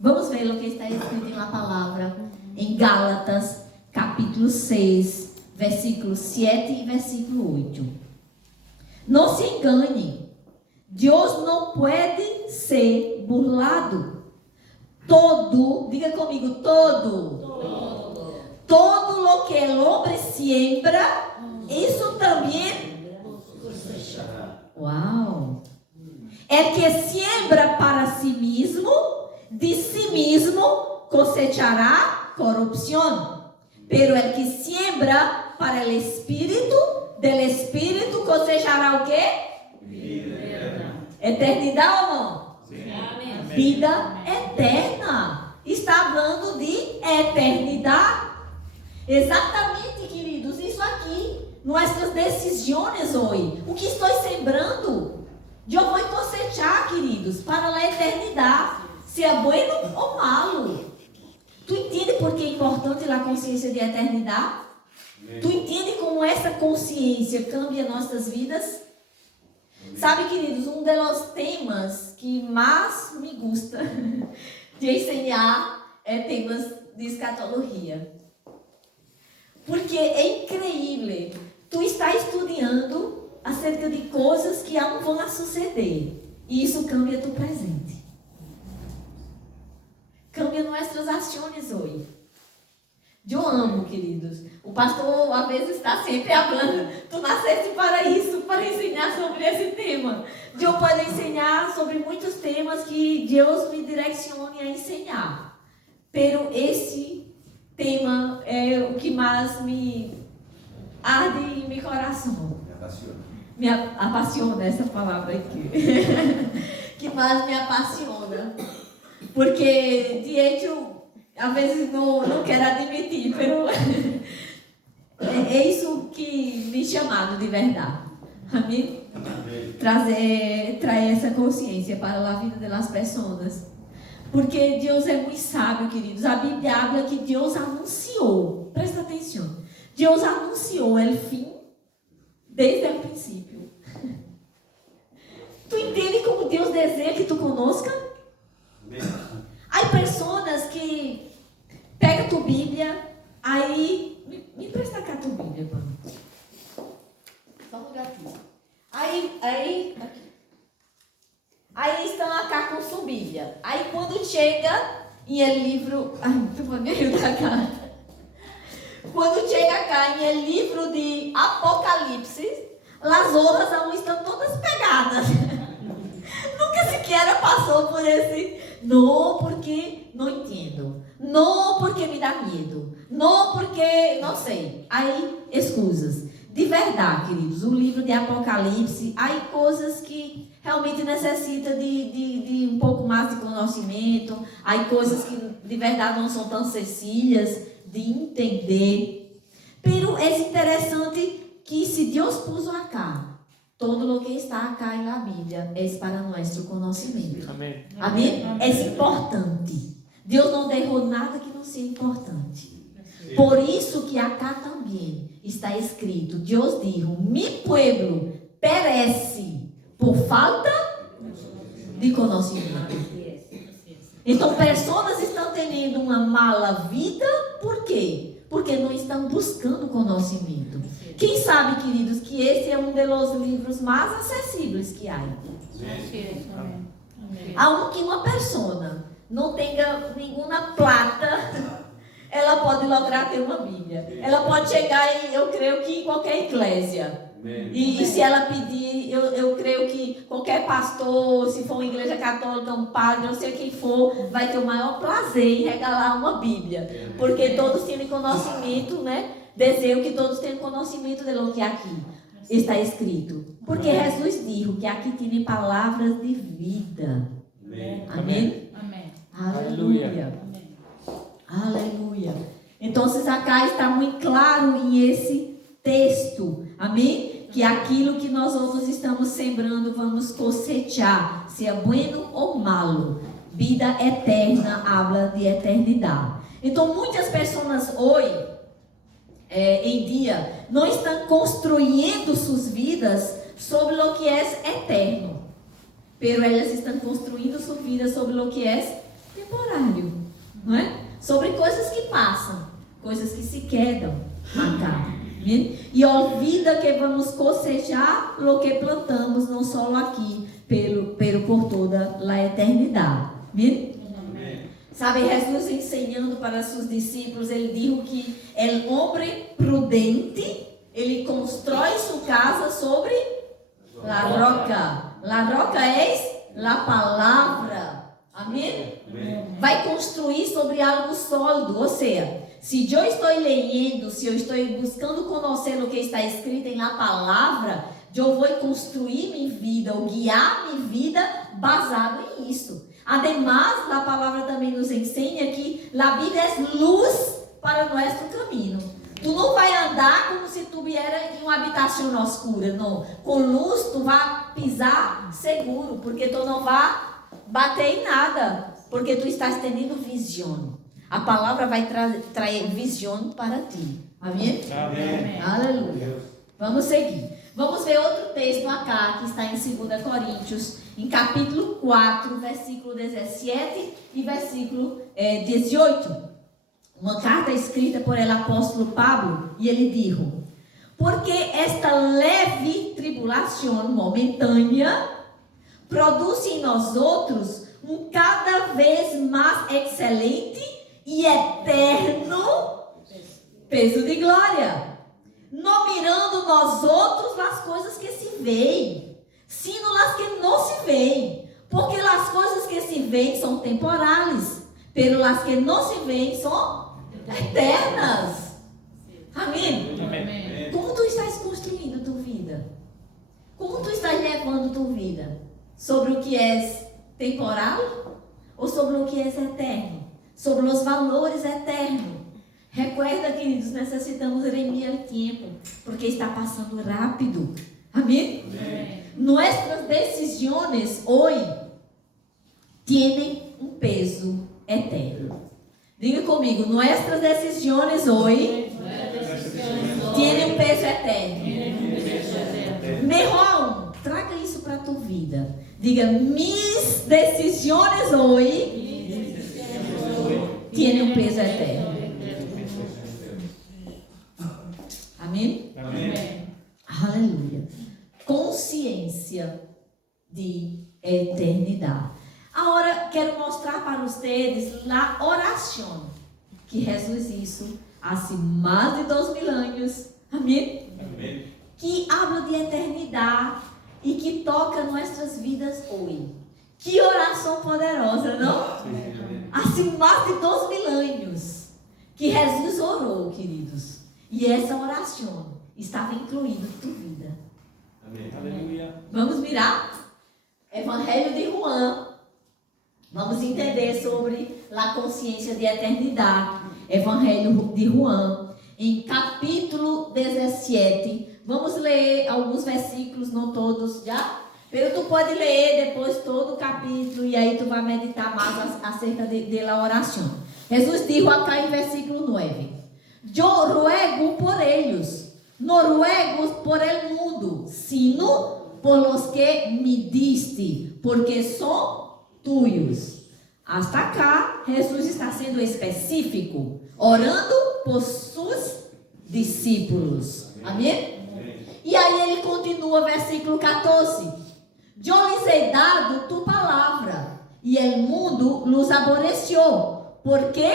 Vamos ver o que está escrito na palavra em Gálatas, capítulo 6, versículos 7 e versículo 8. Não se engane, Deus não pode ser burlado. Diga comigo, todo lo que el hombre siembra, isso também. Uau! El que siembra para si mismo, de si mismo cosechará corrupción. Pero el que siembra para el Espírito, del Espírito cosechará o quê? Eternidade ou não? Amém. Vida eterna. Está falando de eternidade. Exatamente, queridos, isso aqui. Nossas decisões hoje. O que estou sembrando? Eu vou cosechar, queridos, para a eternidade. Se é bueno ou malo. Tu entende por que é importante a consciência de eternidade? Tu entende como essa consciência cambia nossas vidas? Sabe, queridos, um dos temas que mais me gusta de ensinar é temas de escatologia. Porque é incrível. Tu está estudando acerca de coisas que não vão suceder. E isso cambia tu presente. Cambia nossas ações hoje. Eu amo, queridos. O pastor, às vezes, está sempre falando. Tu nasceste para isso, para ensinar sobre esse tema. Eu posso ensinar sobre muitos temas que Deus me direcione a ensinar. Pero esse tema é o que mais me arde em meu coração. Me apaixona essa palavra aqui. Que mais me apaixona. Porque, às vezes não quero admitir, mas é isso que me chamado de verdade. Amém? Trazer essa consciência para a vida das pessoas. Porque Deus é muito sábio, queridos. A Bíblia habla que Deus anunciou. Presta atenção. Deus anunciou o fim desde o princípio. Tu entende como Deus deseja que tu conozca? Há pessoas que pegam tua Bíblia, aí... Me presta cá tua Bíblia, mano. Só um lugar aqui. Aí estão cá com sua Bíblia. Aí quando chega em el livro... Ai, tu vai me ajudar cá. Quando chega cá em el livro de Apocalipse, as horas não estão todas pegadas. Nunca sequer passou por esse... Não porque não entendo. Não porque me dá medo. Não porque não sei. Aí, excusas. De verdade, queridos, o livro de Apocalipse, há coisas que realmente necessitam de um pouco mais de conhecimento. Há coisas que de verdade não são tão sencillas de entender. Pero é interessante que se Deus pôs acá, todo o que está acá na Bíblia é para nosso conhecimento. Amém. Amém? É importante. Deus não deixou nada que não seja importante. Por isso que acá também está escrito, Deus disse, mi pueblo perece por falta de conhecimento. Então, pessoas estão tendo uma mala vida, por quê? Porque não estão buscando conhecimento. Quem sabe, queridos, que esse é um dos livros mais acessíveis que há. Aunque uma pessoa não tenha nenhuma plata, ela pode lograr ter uma Bíblia. Ela pode chegar, eu creio que em qualquer igreja. E se ela pedir, eu creio que qualquer pastor, se for uma igreja católica, um padre, não sei quem for, vai ter o maior prazer em regalar uma Bíblia. Porque todos têm conhecimento, né? Desejo que todos tenham conhecimento de lo que aqui está escrito. Porque Jesus disse que aqui tem palavras de vida. Amém? Amém. Aleluia. Aleluia. Então, acá está muito claro em esse texto. Amém? Que aquilo que nós outros estamos sembrando, vamos cosechar. Se é bueno ou malo. Vida eterna habla de eternidade. Então, muitas pessoas hoje, em dia, não estão construindo suas vidas sobre o que é eterno. Pero elas estão construindo sua vida sobre o que é temporário. Não é? Sobre coisas que passam, coisas que se quedam, acabam. E olvida que vamos cosechar o que plantamos, não só aqui, pero por toda a eternidade. Sabe, Jesus ensinando para seus discípulos, ele disse que o homem prudente, ele constrói sua casa sobre a roca. A roca é a palavra. Amém? Vai construir sobre algo sólido. Ou seja, se eu estou lendo, se eu estou buscando conhecer o que está escrito na palavra, eu vou construir minha vida, ou guiar minha vida baseado em isso. Ademais, a palavra também nos ensina que a Bíblia é luz para nosso caminho. Tu não vai andar como se tu viera em uma habitação escura, não. Com luz, tu vai pisar seguro, porque tu não vai bater em nada, porque tu estás tendo visão. A palavra vai trazer visão para ti. Amém? Amém. Aleluia. Vamos seguir. Vamos ver outro texto acá, que está em 2 Coríntios, em capítulo 4, versículo 17 e versículo 18. Uma carta escrita por el apóstolo Pablo, e ele disse: porque esta leve tribulação momentânea produz em nós outros um cada vez mais excelente e eterno peso de glória, não mirando nós outros as coisas que se veem, sino as que não se veem, porque as coisas que se veem são temporais, pero as que não se veem são eternas. Amém? Amém. Como tu estás construindo tua vida? Como tu estás levando tua vida? Sobre o que é temporal ou sobre o que é eterno? Sobre os valores eternos. Recuerda, queridos, necessitamos remir o tempo, porque está passando rápido. Amém? Amém. Nossas decisões hoje têm um peso eterno. Diga comigo, nossas decisões hoje têm um peso eterno. Melhor, traga isso para a tua vida. Diga, minhas decisões hoje têm um peso eterno. Amém? Amém. Aleluia. Consciência de eternidade. Agora, quero mostrar para vocês a oração que Jesus hizo há mais de 2000 anos. Amém? Amém. Que habla de eternidade e que toca nossas vidas hoje. Que oração poderosa, não? Há mais de 2000 anos que Jesus orou, queridos. E essa oração estava incluída em tua vida. Amém. Aleluia. Vamos virar Evangelho de Juan. Vamos entender sobre a consciência de eternidade. Evangelho de Juan, em capítulo 17. Vamos ler alguns versículos, não todos já. Mas tu pode ler depois todo o capítulo e aí tu vai meditar mais acerca da oração. Jesus disse acá em versículo 9: eu ruego por eles, não ruego por el mundo, sino por los que me diste, porque são tuyos. Hasta cá, Jesus está sendo específico, orando por seus discípulos. Amém? E aí ele continua, versículo 14. Eu lhes he dado tu palavra, e o mundo los aborreceu. Por quê?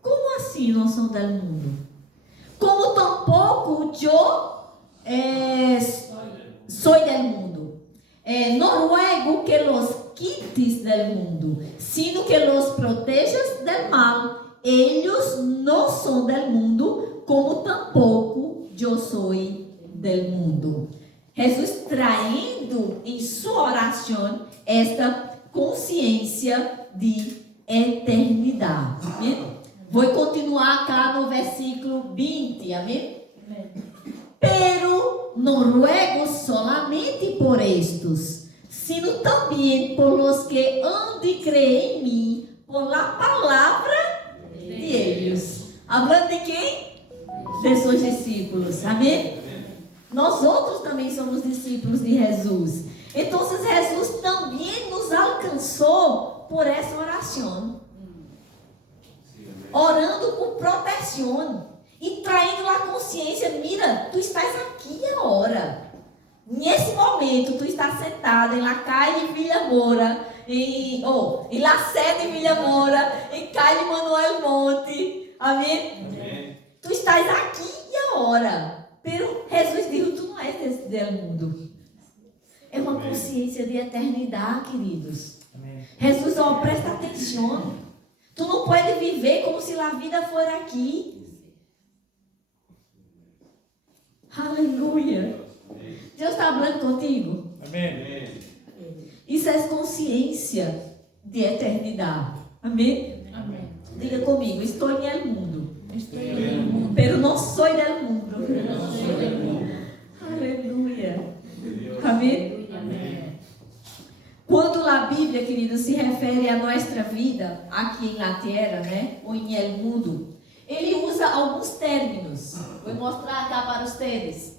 Como assim nós somos do mundo? Como tampouco eu sou do mundo. Não ruego que los quites do mundo, sino que los protejas del mal. Eles não são do mundo, como tampouco eu sou do mundo. Jesus traindo em sua oração esta consciência de eternidade. Amém? Vou continuar cá no versículo 20. Amém? Pero não ruego solamente por estes, sino também por los que han de creer em mim, por la palavra de eles. Hablando de quem? De seus discípulos. Amém? Nós outros também somos discípulos de Jesus. Então, Jesus também nos alcançou por essa oração. Orando por proteção. E traindo a consciência. Mira, tu estás aqui agora. Nesse momento, tu estás sentado em la calle Villa Moura. Em la sede Villa Moura. Em calle Manuel Monte. Amém? Amém. Tu estás aqui agora. Pero Jesus disse, tu não és desse mundo. É uma consciência de eternidade, queridos. Amém. Jesus, presta atenção. Tu não pode viver como se a vida fosse aqui. Aleluia. Deus está falando contigo? Amém. Isso é consciência de eternidade. Amém? Amém. Diga comigo, estou em el mundo. Pero não sou del mundo. Aleluia. Amém? Amém. Quando a Bíblia, querido, se refere à nossa vida aqui na terra, né, ou em el mundo, ele usa alguns términos. Vou mostrar cá para vocês.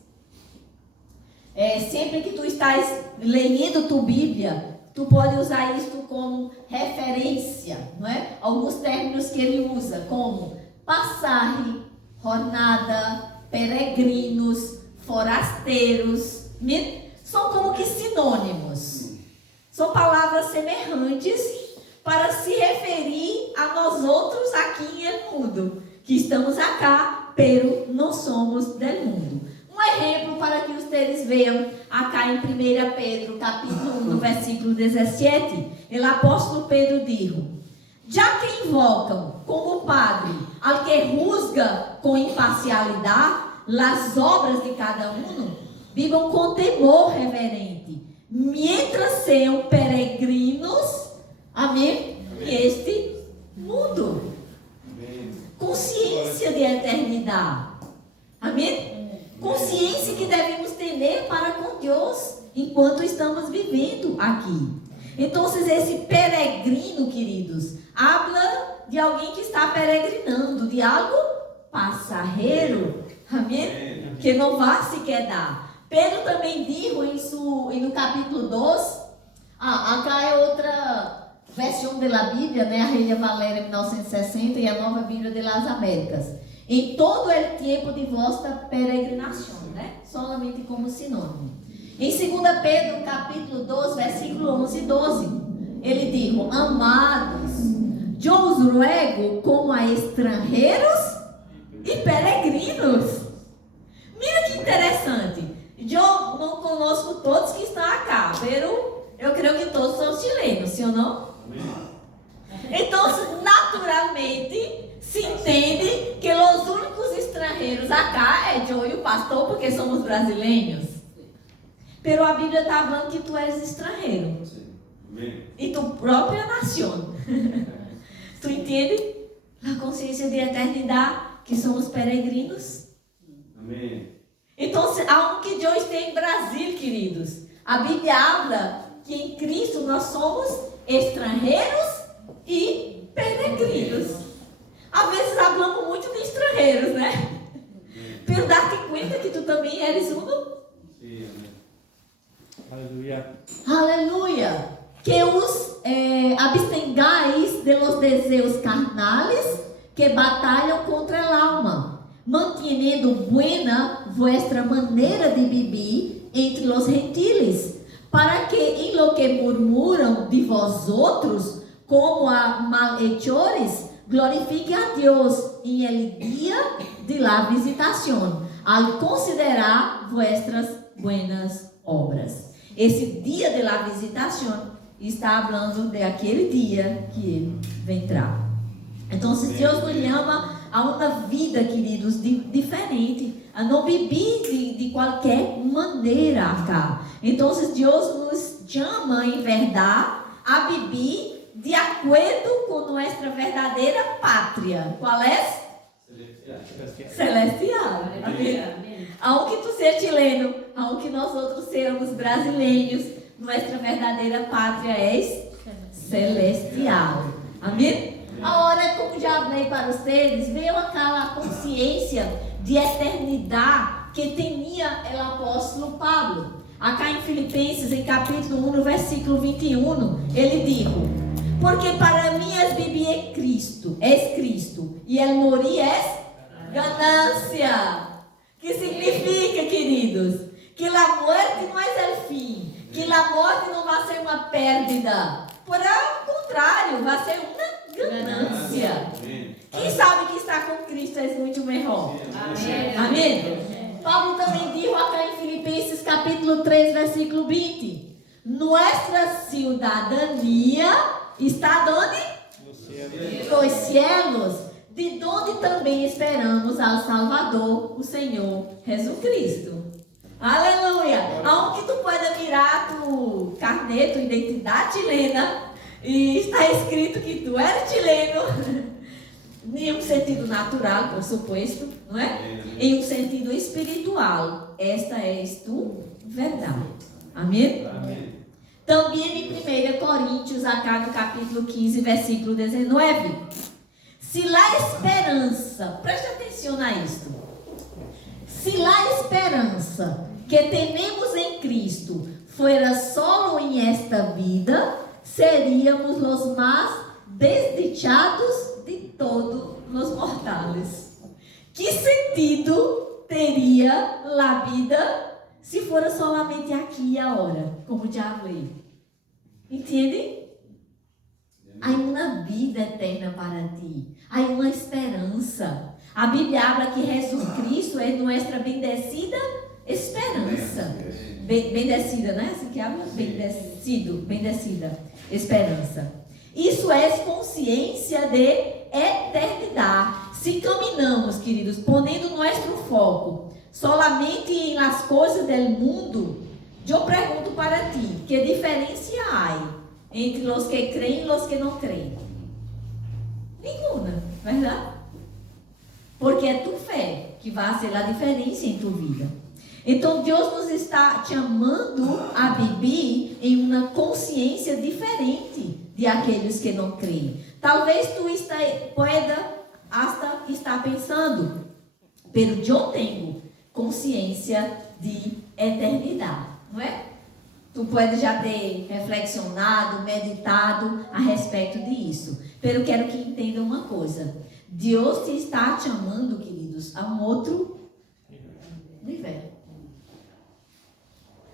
Sempre que tu estás lendo tua Bíblia, tu pode usar isso como referência, não é? Alguns términos que ele usa, como passagem, jornada, peregrinos, forasteiros, são como que sinônimos. São palavras semelhantes para se referir a nós outros aqui em el mundo, que estamos acá, pero não somos del mundo. Um exemplo para que vocês vejam acá em 1 Pedro, capítulo 1, no versículo 17, o apóstolo Pedro disse: já que invocam como Padre al que juzga com imparcialidade as obras de cada vivam com temor reverente, mientras sejam peregrinos, amém, neste mundo. Amém. Consciência de eternidade, amém? Consciência que devemos ter para com Deus enquanto estamos vivendo aqui. Então, esse peregrino, queridos, habla de alguém que está peregrinando, de algo passageiro, amém? Que não vai se quedar. Pedro também disse no capítulo 2, acá é outra versão da Bíblia, né? A Reina Valéria 1960 e a Nova Bíblia de las Américas. Em todo o tempo de vossa peregrinação, né? Solamente como sinônimo. Em 2 Pedro, capítulo 2, versículo 11 e 12, ele diz: amados, eu os ruego como a estrangeiros e peregrinos. Mira que interessante. Eu não conosco todos que estão acá, pero eu creio que todos são chilenos, sim ou não? Então, naturalmente, se entende que os únicos estrangeiros acá é eu e o pastor, porque somos brasileiros. Pero a Bíblia está falando que tu és estrangeiro. E tu própria nação. Tu entende? A consciência de eternidade, que somos peregrinos. Amém. Então, aunque eu esteja em Brasília, queridos, a Bíblia habla que em Cristo nós somos estrangeiros e peregrinos. Às vezes falamos muito de estrangeiros, né? Pero dá-te conta que tu também eres um. Sim, amém. Aleluia. Aleluia. Que os abstengáis de los deseos carnales que batalham contra el alma, manteniendo buena vuestra maneira de vivir entre los gentiles, para que em lo que murmuram de vós outros, como a malhechores, glorifique a Deus em el dia de la visitação, al considerar vuestras buenas obras. Esse dia de la visitação está falando daquele dia que ele vendrá. Então, Deus nos chama a uma vida, queridos, diferente, a não viver de qualquer maneira acá. Então, Deus nos chama, em verdade, a viver de acordo com nossa verdadeira pátria. Qual é? Celestial. Amém. Aunque tu seja chileno, aunque nós outros sermos brasileiros, nossa verdadeira pátria é celestial. Amém? Agora, como já falei para vocês, veio aquela consciência de eternidade que tinha o apóstolo Pablo. Acá em Filipenses, em capítulo 1, no versículo 21, ele diz: porque para mim viver é Cristo, e ele morir é ganância. Que significa, queridos, que a morte não é o fim, que a morte não vai ser uma perda, por ao contrário, vai ser uma ganância. Quem sabe que está com Cristo é muito melhor. Amém. Amém. Paulo também diz acá em Filipenses capítulo 3, versículo 20: nossa cidadania está onde? Nos cielos, de onde também esperamos ao Salvador, o Senhor Jesus Cristo. Aleluia! Aonde tu pode mirar tu carnet, tua identidade chilena, e está escrito que tu és chileno, em um sentido natural, por supuesto, não é? Em um sentido espiritual, esta és tu verdade. Amém? Amém. Também em 1 Coríntios, acá no capítulo 15, versículo 19. Se lá esperança, preste atenção a isto. Se lá esperança que temos em Cristo fora solo em esta vida, seríamos os mais desdichados de todos os mortais. Que sentido teria a vida se fora solamente aqui e agora, como já falei? Entende? Há uma vida eterna para ti. Há uma esperança. A Bíblia habla que Jesus Cristo é nossa bendecida esperança. Bendecida, né? Assim que habla? Bendecida esperança. Isso é consciência de eternidade. Se caminhamos, queridos, ponendo nosso foco solamente em las coisas do mundo, eu pergunto para ti, que diferença há entre os que creem e os que não creem? Nenhuma, verdade? Porque é tua fé que vai ser a diferença em tua vida. Então Deus nos está chamando a viver em uma consciência diferente de aqueles que não creem. Talvez tu pueda hasta estar pensando, pero eu tenho consciência de eternidade, não é? Tu pode já ter reflexionado, meditado a respeito disso. Pero eu quero que entendam uma coisa. Deus te está chamando, queridos, a um outro nível.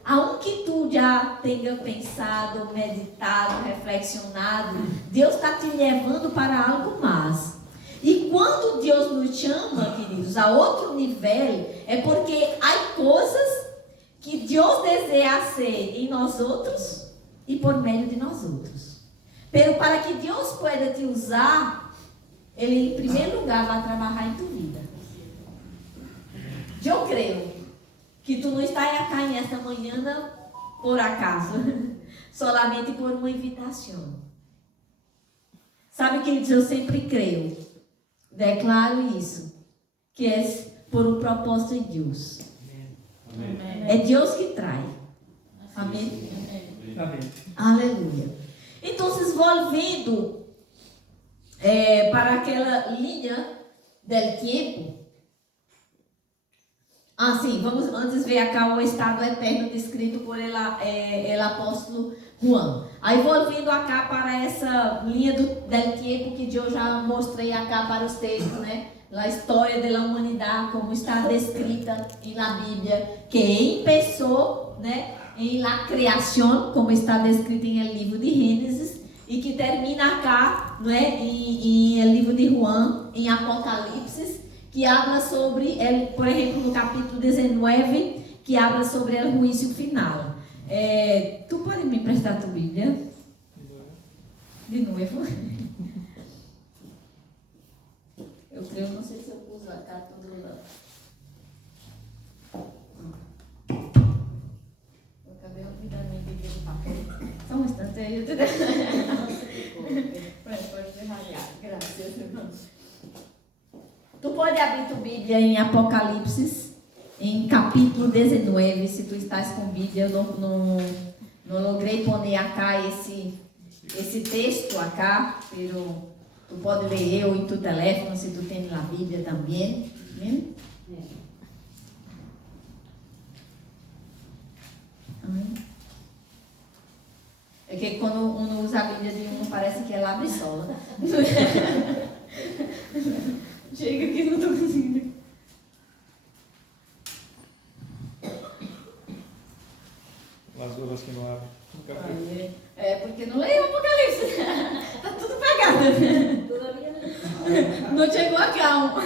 Aonde tu já tenha pensado, meditado, reflexionado, Deus está te levando para algo mais. E quando Deus nos chama, queridos, a outro nível, é porque há coisas que Deus deseja ser em nós outros e por meio de nós outros. Pero para que Deus pueda te usar, Ele em primeiro lugar vai trabalhar em tua vida. Eu creio que tu não está aqui nesta manhã por acaso, solamente por uma invitação. Sabe, queridos, eu sempre creio, declaro isso, que é por um propósito de Deus. Amém. É Deus que traz. Amém? Amém. Aleluia. Então, volvendo para aquela linha do tempo, sim, vamos antes ver acá o estado eterno descrito por el apóstolo Juan. Aí volvindo acá para essa linha del tempo que eu já mostrei acá para vocês, né? A história da humanidade, como está descrita na Bíblia, que começou, né, em la criação, como está descrito em el livro de Gênesis, e que termina acá, né, em el livro de Juan, em Apocalipse, que habla sobre, por exemplo, no capítulo 19, que habla sobre o juízo final. Tu pode me emprestar tua Bíblia? De novo. Eu creio, não sei se eu pus acá tudo lá. Eu acabei olvidando minha Bíblia no papel. Só um instante aí. Pode derragar. Graças, irmãos. Tu pode abrir tua Bíblia em Apocalipse, em capítulo 19, se tu estás com Bíblia. Eu não logrei poner acá esse texto acá, pero tu pode ler eu em tu telefone, se tu tem a Bíblia também. Amém? É que quando um usa a Bíblia de um, parece que ela abre sola. Chega aqui, não estou conseguindo. As duas que não abrem. Porque não leio o Apocalipse. Está tudo pegado. Não chegou a calma.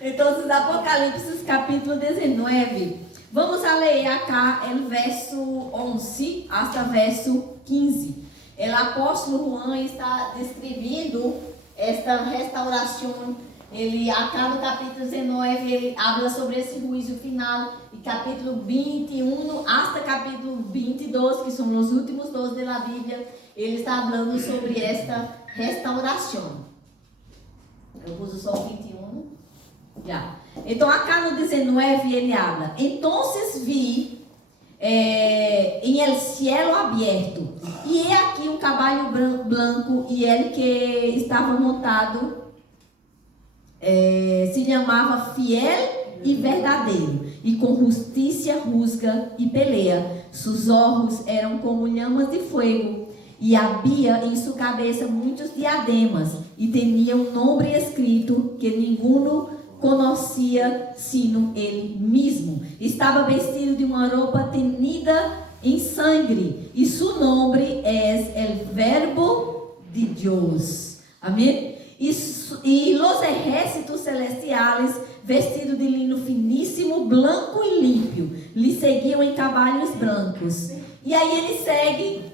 Então, Apocalipse capítulo 19. Vamos a ler acá o verso 11 até o verso 15. O apóstolo Juan está descrevendo esta restauração. Ele, acá no capítulo 19, ele habla sobre esse juízo final. E capítulo 21 até capítulo 22, que são os últimos 2 da Bíblia, ele está falando sobre esta restauração. Eu pus só o 21. Já. Então, acá no 19, ele habla. Então, vi em el cielo aberto, e é aqui um cavalo branco, e ele que estava montado se chamava Fiel e Verdadeiro, e com justiça rusga e peleia. Seus olhos eram como llamas de fogo, e havia em sua cabeça muitos diademas, e tinha um nome escrito que ninguém conhecia sino ele mesmo. Estava vestido de uma roupa tenida em sangue, e seu nome é o Verbo de Deus. Amém? E os exércitos celestiais, vestidos de lino finíssimo, branco e límpio, lhe seguiam em cavalos brancos. E aí ele segue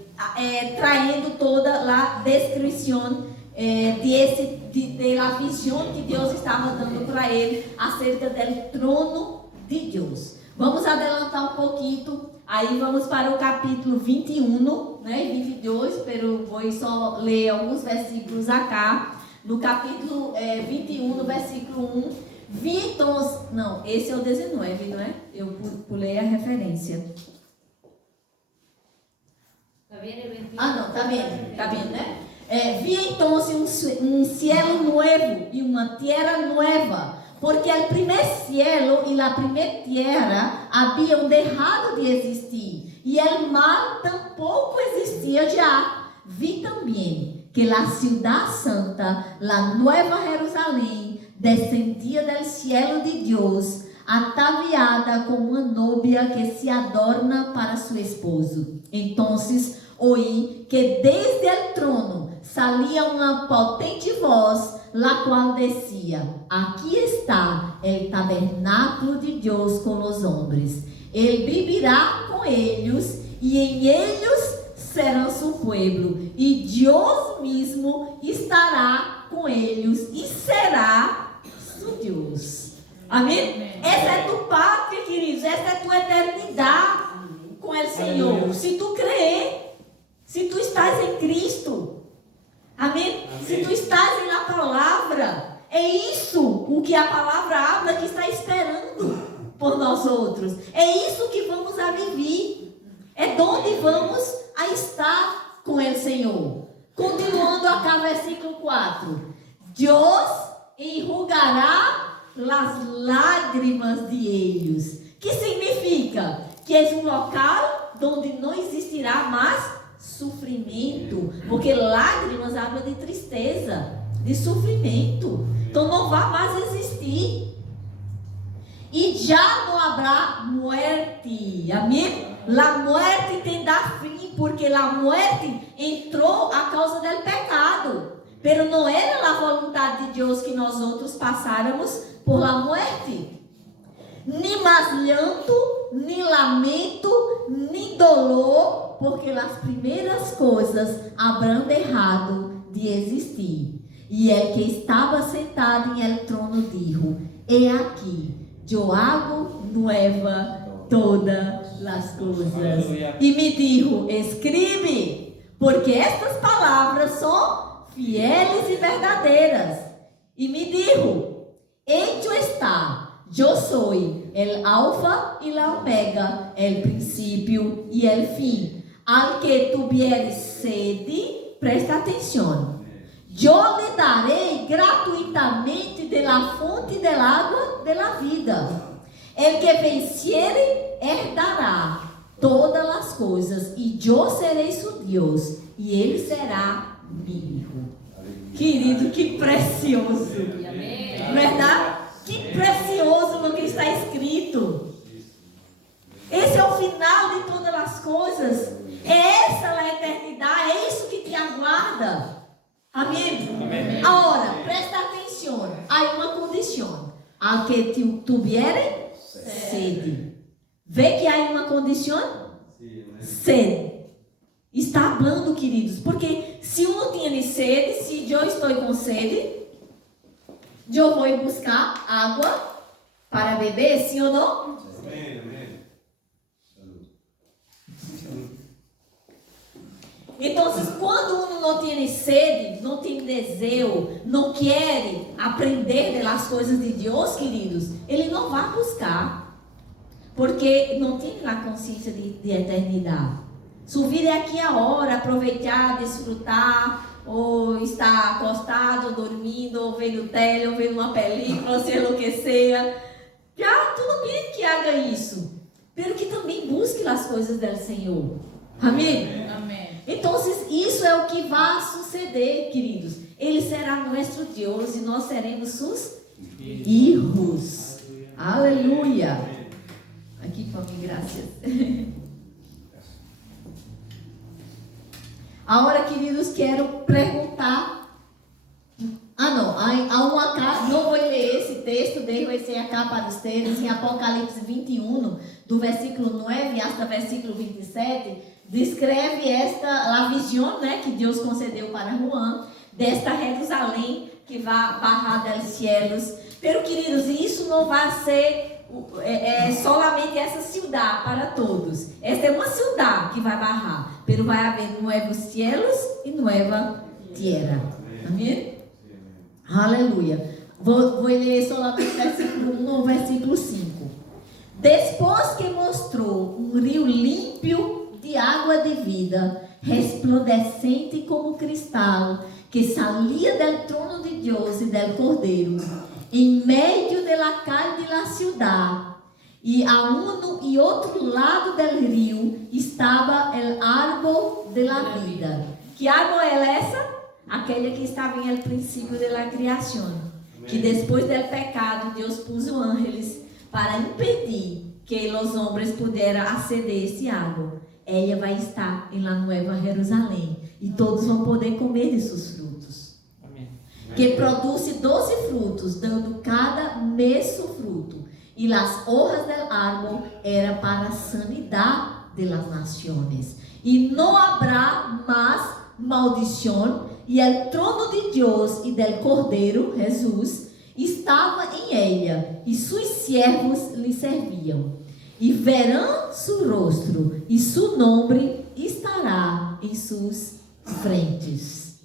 traindo toda a descrição da visão que Deus estava dando para ele acerca do trono de Deus. Vamos adelantar um pouquinho, aí vamos para o capítulo 21, né, 22, pero vou só ler alguns versículos acá. No capítulo 21, no versículo 1, não, esse é o 19, não é? Eu pulei a referência. Não, tá vendo, né? Vi então um cielo novo e uma terra nova, porque o primeiro cielo e a primeira terra haviam deixado de existir, e o mar tampouco existia já. Vi também que a cidade santa, a Nova Jerusalém, descendia do cielo de Deus, ataviada como uma novia que se adorna para seu esposo. Então, ouí que desde o trono saía uma potente voz, la qual decía: aqui está o tabernáculo de Deus com os homens. Ele vivirá com eles, e em eles serão seu povo, e Deus mesmo estará com eles e será seu Deus. Amém? Essa é tua pátria, queridos. Essa é tua eternidade com o Senhor. Se tu crer, se tu estás em Cristo, amém? Se tu estás na palavra, é isso o que a palavra habla que está esperando por nós outros. É isso que vamos a viver. É onde vamos a estar com o Senhor. Continuando acá, versículo 4. Deus enrugará las lágrimas de ellos. Que significa? Que é um local onde não existirá mais sofrimento. Porque lágrimas habla de tristeza, de sofrimento. Então não vai mais existir. E já não haverá muerte. Amém? La muerte tendrá fim, porque la muerte entrou a causa do pecado. Pero não era a vontade de Deus que nós outros passáramos por la muerte. Ni mais llanto, ni lamento, ni dolor, porque as primeiras coisas habrão deixado de existir. E ele que estava sentado em el trono dijo: He aqui, eu hago nueva todas as coisas. Aleluia. E me dijo: escreve, porque estas palavras são fieles e verdadeiras. E me dijo: hecho está, eu sou el alfa e la omega, el princípio e el fim. Al que tuvieres sede, presta atenção. Eu lhe darei gratuitamente de la fonte del água de la vida. El que venciere herdará todas as coisas, e eu serei seu Deus, e ele será meu hijo. Querido, que precioso! Verdade? Que precioso no que está escrito. Esse é o final de todas as coisas. É essa a eternidade, é isso que te aguarda. Amém? Amém. Agora, presta atenção. Há uma condição. Ao que tuviere sede. Vê que há uma condição? Sede. Está falando, queridos, porque se um tem sede, se eu estou com sede, eu vou buscar água para beber, sim ou não? Amém, amém. Então, quando um não tem sede, não tem desejo, não quer aprender das coisas de Deus, queridos, ele não vai buscar, porque não tem a consciência de eternidade. Sua vida é aqui a hora, aproveitar, desfrutar, ou estar acostado, dormindo, ou vendo tele, ou vendo uma película, se enlouquecer. Já tudo bem que haga isso, pero que também busque as coisas do Senhor. Amém? Amém. Então, isso é o que vai suceder, queridos. Ele será nosso Deus e nós seremos seus filhos. Aleluia. Aqui para mim, graças. Agora, queridos, quero perguntar. Há uma capa, não vou ler esse texto, dejo esse acá para vocês, em Apocalipse 21, do versículo 9 até o versículo 27, descreve a visão, né, que Deus concedeu para Juan, desta Jerusalém que vai barrar dos céus. Pero, queridos, isso não vai ser solamente essa cidade para todos. Esta é uma cidade que vai barrar, pero vai haver novos céus e nova terra. Amém? Aleluia. Vou ler solamente versículo 1 ao versículo 5. Depois que mostrou um rio límpio de água de vida, resplandecente como cristal, que salia do trono de Deus e do Cordeiro, em meio da calle da cidade, e a um e outro lado do rio estava o árbol de la vida. Que árbol é essa? Aquela que estava em el princípio da criação. Que depois do pecado, Deus pôs ángeles para impedir que os homens pudessem aceder a esse árbol. Ela vai estar em la Nova Jerusalém, e todos vão poder comer de seus frutos. Amém. Que produz 12 frutos, dando cada mês seu fruto. E as hojas do árbol era para a sanidade das nações. E não haverá mais maldição, e o trono de Deus e do Cordeiro, Jesus, estava em ela, e seus servos lhe serviam. E verão seu rosto, e seu nome estará em suas frentes.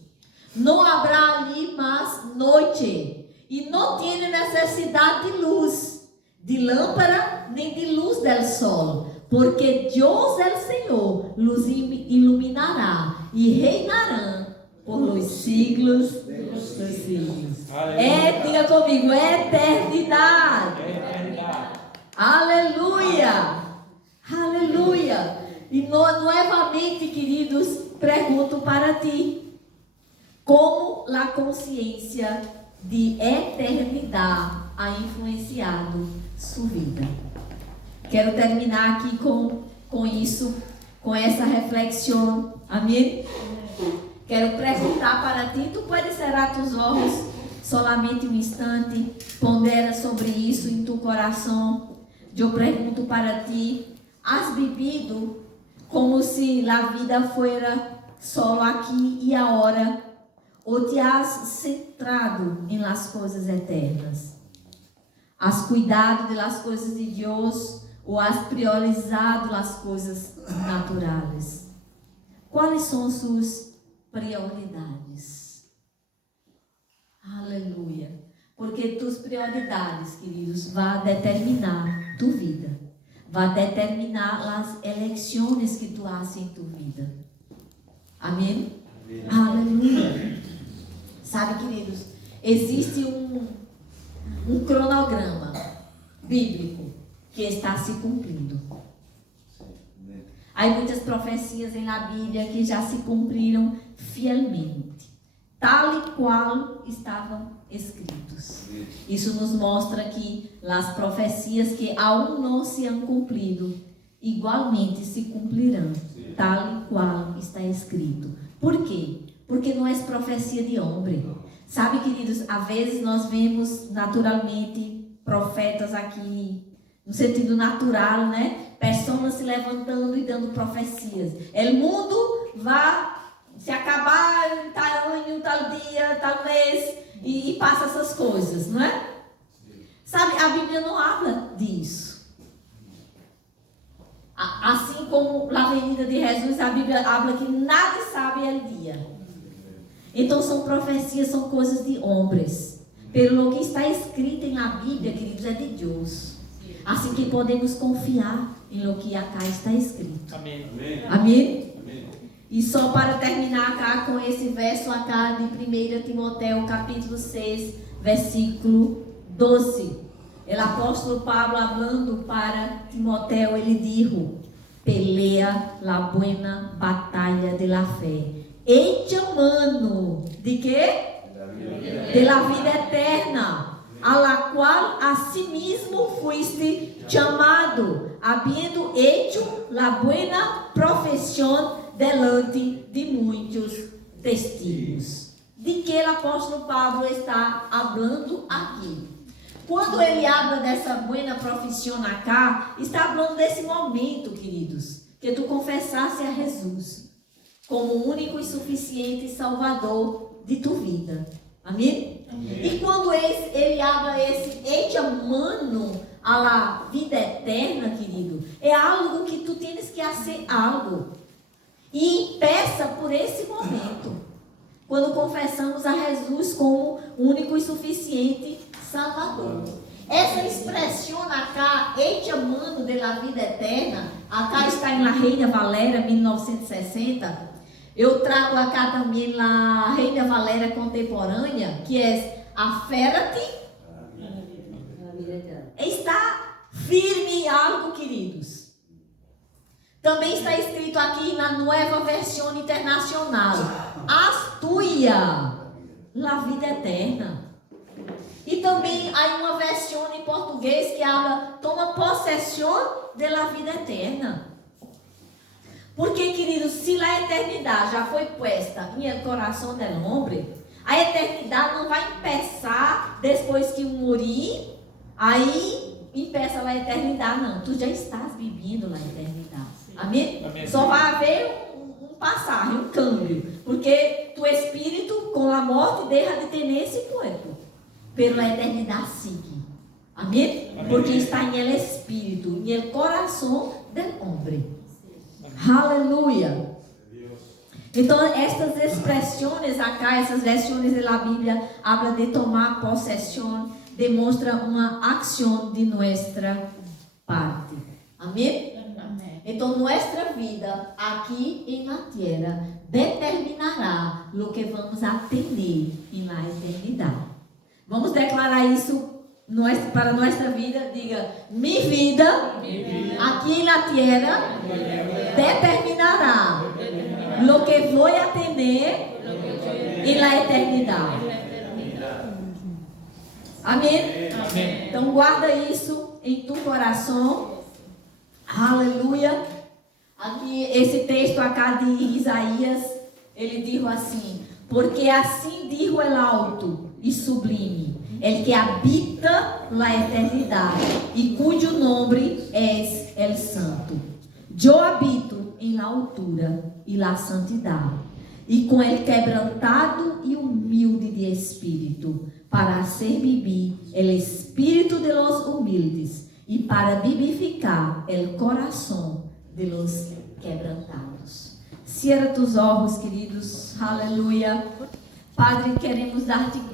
Não haverá ali mais noite, e não tem necessidade de luz, de lâmpada, nem de luz do sol, porque Deus, o Senhor, los iluminará, e reinarão por los siglos dos siglos. Diga comigo, eternidade. Aleluia. Aleluia. E novamente, queridos, pergunto para ti, como a consciência de eternidade ha influenciado sua vida? Quero terminar aqui com isso, com essa reflexão. Amém? Quero perguntar para ti, tu pode cerrar teus olhos solamente um instante, pondera sobre isso em tu coração. Eu pergunto para ti, has vivido como se a vida fuera só aqui e agora, ou te has centrado em las coisas eternas? Has cuidado de las coisas de Deus ou has priorizado as coisas naturais? Quais são suas prioridades? Aleluia. Porque tus prioridades, queridos, vão determinar tu vida. Vai determinar as eleições que tu fazes em tu vida. Amém? Amém? Aleluia. Sabe, queridos, existe um cronograma bíblico que está se cumprindo. Há muitas profecias na Bíblia que já se cumpriram fielmente, tal e qual estavam escritos. Isso nos mostra que as profecias que aún não se han cumprido, igualmente se cumprirão, tal e qual está escrito. Por quê? Porque não é profecia de homem. Sabe, queridos, às vezes nós vemos naturalmente profetas aqui, no sentido natural, né? Pessoas se levantando e dando profecias. O mundo vai se acabar em tal ano, tal dia, tal mês, e passa essas coisas, não é? Sabe, a Bíblia não habla disso. Assim como na venida de Jesus, a Bíblia habla que nada sabe o dia. Então são profecias, são coisas de homens. Pelo que está escrito na Bíblia, queridos, é de Deus. Assim que podemos confiar em lo que acá está escrito. Amém. Amém? Amém? E só para terminar acá com esse verso acá de 1 Timóteo capítulo 6, versículo 12. O apóstolo Pablo falando para Timóteo, ele disse: pelea la buena batalla de la fé, hecha mano de quê? De la vida eterna, a la qual asimismo fuiste chamado, habiendo hecho la buena profesión delante de muitos testigos. De que o apóstolo Pablo está falando aqui? Quando ele habla dessa buena profissão acá, está falando desse momento, queridos, que tu confessasse a Jesus como o único e suficiente Salvador de tu vida. Amém? Amém. E quando ele habla esse hecha mano a la vida eterna, querido, é algo que tu tens que fazer algo. E peça por esse momento. Quando confessamos a Jesus como único e suficiente Salvador. Essa expressão acá, hecha mano de la vida eterna, acá está em La Reina Valera 1960. Eu trago acá também a Reina Valera contemporânea, que é aférate. Está firme em algo, queridos. Também está escrito aqui na Nova Versão Internacional: astuia, la vida eterna. E também há uma versão em português que habla: toma possessão de la vida eterna. Porque, queridos, se a eternidade já foi puesta em el coração del homem, a eternidade não vai começar depois que morrer, aí empeça a eternidade, não. Tu já estás vivendo a eternidade. Amém? Amém? Só vai haver um passagem, um câmbio. Porque tu espírito, com a morte, deixa de ter esse corpo. Pela eternidade sigue. Amém? Amém? Porque está em el espírito, em el coração do homem. Aleluia. Então, estas expressões acá, essas versões da Bíblia, habla de tomar possessão, demonstra uma ação de nossa parte. Amém? Amém. Então, nossa vida aqui em la tierra determinará o que vamos atender em la eternidade. Vamos declarar isso para nossa vida. Diga: minha vida aqui na terra determinará lo que vou atender em la eternidade. Amém? Amém. Então guarda isso em tu coração. Aleluia. Aqui esse texto acá de Isaías, ele diz assim: porque assim diz o alto e sublime, el que habita la eternidade e cujo nome es el santo. Eu habito em la altura e la santidade, e com el quebrantado e humilde de espírito, para hacer vivir el espírito de los humildes e para vivificar el coração de los quebrantados. Cierra tus olhos, queridos. Aleluia. Padre, queremos dar-te graças.